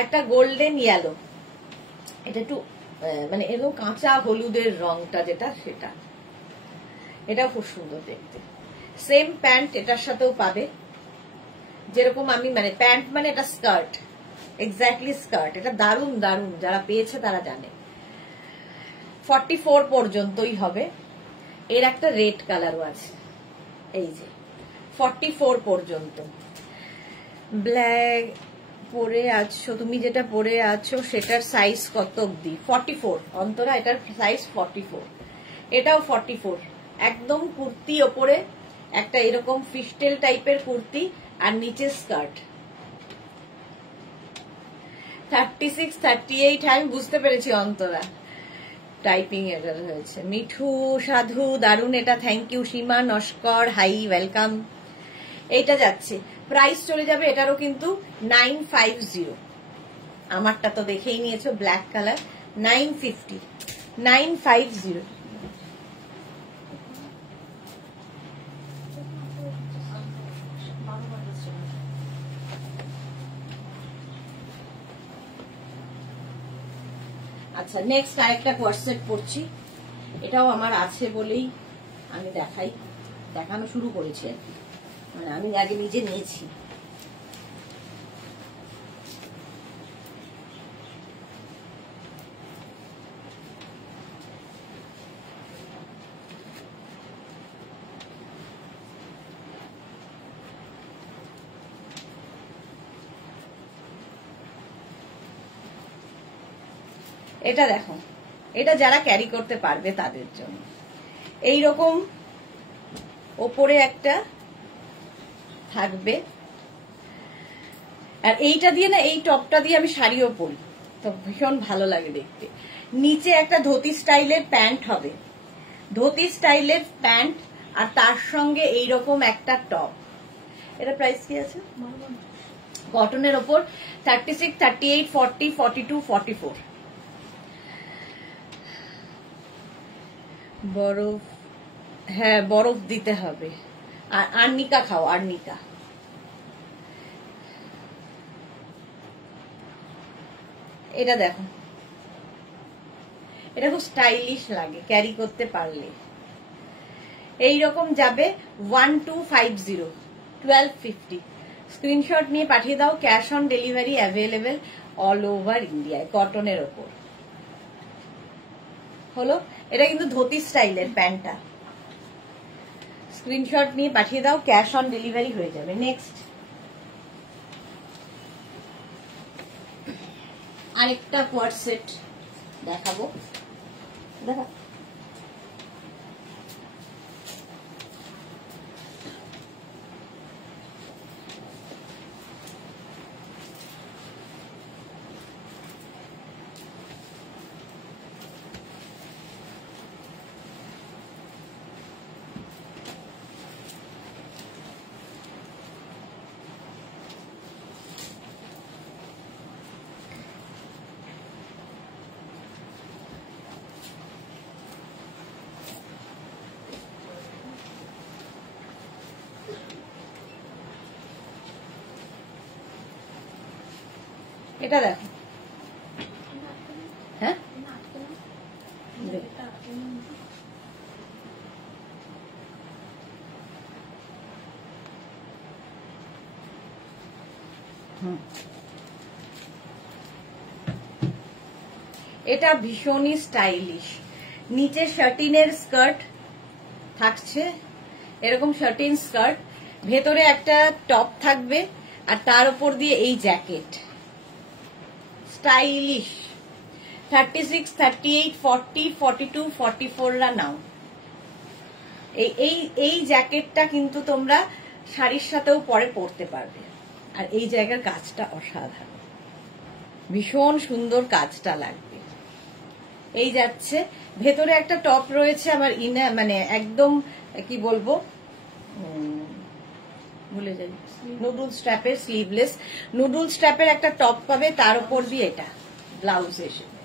একটা গোল্ডেন ইয়েলো, এটা একটু মানে এলো কাঁচা হলুদের রংটা যেটা, সেটা, এটাও খুব সুন্দর দেখতে। সেম প্যান্ট এটার সাথেও পাবে, যেরকম আমি, মানে প্যান্ট মানে এটা স্কার্ট, এক্স্যাক্টলি স্কার্ট, এটা দারুন দারুন, যারা পেয়েছে তারা জানে। 44 পর্যন্তই হবে। এর একটা রেড কালারও আছে, এই যে 44 পর্যন্ত। ব্ল্যাক পরে আছো তুমি, যেটা পরে আছো সেটার সাইজ কত অব্দি? 44 অন্তরা, এটার সাইজ 44, এটাও 44, একদম কুর্তি, ওপরে একটা এরকম ফিশটেল টাইপের কুর্তি আর নিচে স্কার্ট। 36, 38, আমি বুঝতে পেরেছি অন্তরা, টাইপিং এরর হয়েছে। মিঠু সাধু দারুন, এটা thank you. Seema Naskar hi, welcome. এইটা যাচ্ছে, প্রাইস চলে যাবে এটারও কিন্তু 950, আমারটা তো দেখেই নিয়েছো, ব্ল্যাক কালার, 950, 950। আচ্ছা, নেক্সট আরেকটা কোয়ার্সেট পরছি, এটাও আমার আছে বলেই আমি দেখানো শুরু করেছি আর কি, মানে আমি আগে নিজে নিয়েছি। এটা দেখো, এটা যারা ক্যারি করতে পারবে তাদের জন্য। এইরকম ওপরে একটা থাকবে, আর এইটা দিয়ে না, এই টপটা দিয়ে আমি শাড়িও পরি, তো ভীষণ ভালো লাগে দেখতে। নিচে একটা ধুতি স্টাইলের প্যান্ট হবে, ধুতি স্টাইলের প্যান্ট, আর তার সঙ্গে এইরকম একটা টপ। এটা প্রাইস কি আছে? কটনের ওপর 36, 38, 40, 42, 44। বরফ, হ্যাঁ বরফ দিতে হবে, আর আর্নিকা খাও, আর্নিকা। এটা দেখো, এটা খুব স্টাইলিশ লাগে ক্যারি করতে পারলে। এইরকম যাবে 1250, 1250। স্ক্রিনশট নিয়ে পাঠিয়ে দাও, cash on delivery available all over ইন্ডিয়ায়, কটনের ওপর হলো। এটা কিন্তু ধুতি স্টাইলের প্যান্টটা, স্ক্রিনশট নিয়ে পাঠিয়ে দাও, ক্যাশ অন ডেলিভারি হয়ে যাবে। নেক্সট আরেকটা কোয়ার্ড সেট দেখাবো, দেখা এটা দেখো, হ্যাঁ এটা ভীষণই স্টাইলিশ। নিচে শার্টিনের স্কার্ট থাকছে, এরকম শার্টিন স্কার্ট, ভেতরে একটা টপ থাকবে আর তার উপর দিয়ে এই জ্যাকেট, স্টাইলিশ। 36, 38, 40, 42, 44 নাও। এই জ্যাকেটটা কিন্তু তোমরা শাড়ির সাথেও পরে পরতে পারবে। আর এই জায়গার কাজটা অসাধারণ, ভীষণ সুন্দর কাজটা লাগবে। এই যাচ্ছে, ভেতরে একটা টপ রয়েছে আমার মানে একদম কি বলবো, ভুলে যাই, নুডল স্ট্র্যাপের, স্লিভলেস নুডল স্ট্র্যাপের একটা টপ পাবে, তার উপর দিয়ে এটা ব্লাউজ হিসেবে,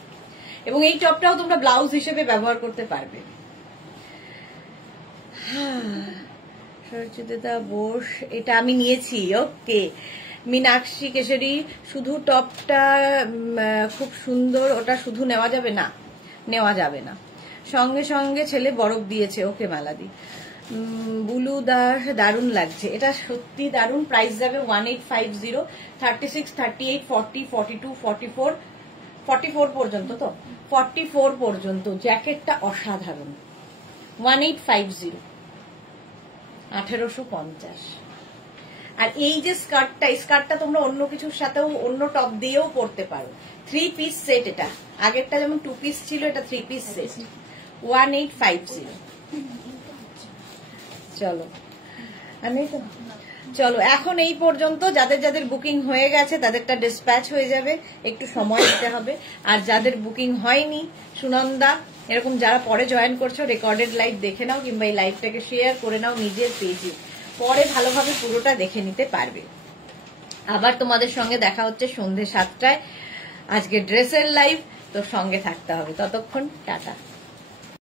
এবং এই টপটাও তোমরা ব্লাউজ হিসেবে ব্যবহার করতে পারবে। সরজিতা বোস, এটা আমি নিয়েছি। ওকে, মীনাক্ষী কেশরী, শুধু টপটা খুব সুন্দর, ওটা শুধু নেওয়া যাবে না, নেওয়া যাবে না, সঙ্গে সঙ্গে ছেলে বরফ দিয়েছে। ওকে মালাদি, বুলু দারুণ লাগছে, এটা সত্যি দারুণ। প্রাইস যাবে 1850, 36, 38, 40, 42, 44, 44 পর্যন্ত, তো 44 পর্যন্ত। জ্যাকেটটা অসাধারণ, 1850, 1850। আর এই যে স্কার্টটা, এই স্কার্টটা তোমরা অন্য কিছুর সাথেও, অন্য টপ দিয়েও পরতে পারো। 3 পিস সেট এটা, আগেরটা যেমন 2 পিস ছিল, এটা 3 পিস সেট, 1850। চলো আমি তো, চলো এখন এই পর্যন্ত। যাদের যাদের বুকিং হয়ে গেছে তাদেরটা ডিসপ্যাচ হয়ে যাবে, একটু সময় দিতে হবে। আর যাদের বুকিং হয়নি, সুনন্দা এরকম যারা পরে জয়েন করছো, রেকর্ডেড লাইভ দেখে নাও, কিংবা এই লাইভটাকে শেয়ার করে নাও নিজের পেজে, পরে ভালোভাবে পুরোটা দেখে নিতে পারবে। আবার তোমাদের সঙ্গে দেখা হচ্ছে সন্ধ্যে 7টায়, আজকে ড্রেসের লাইভ, তো সঙ্গে থাকতে হবে। ততক্ষণ টাটা।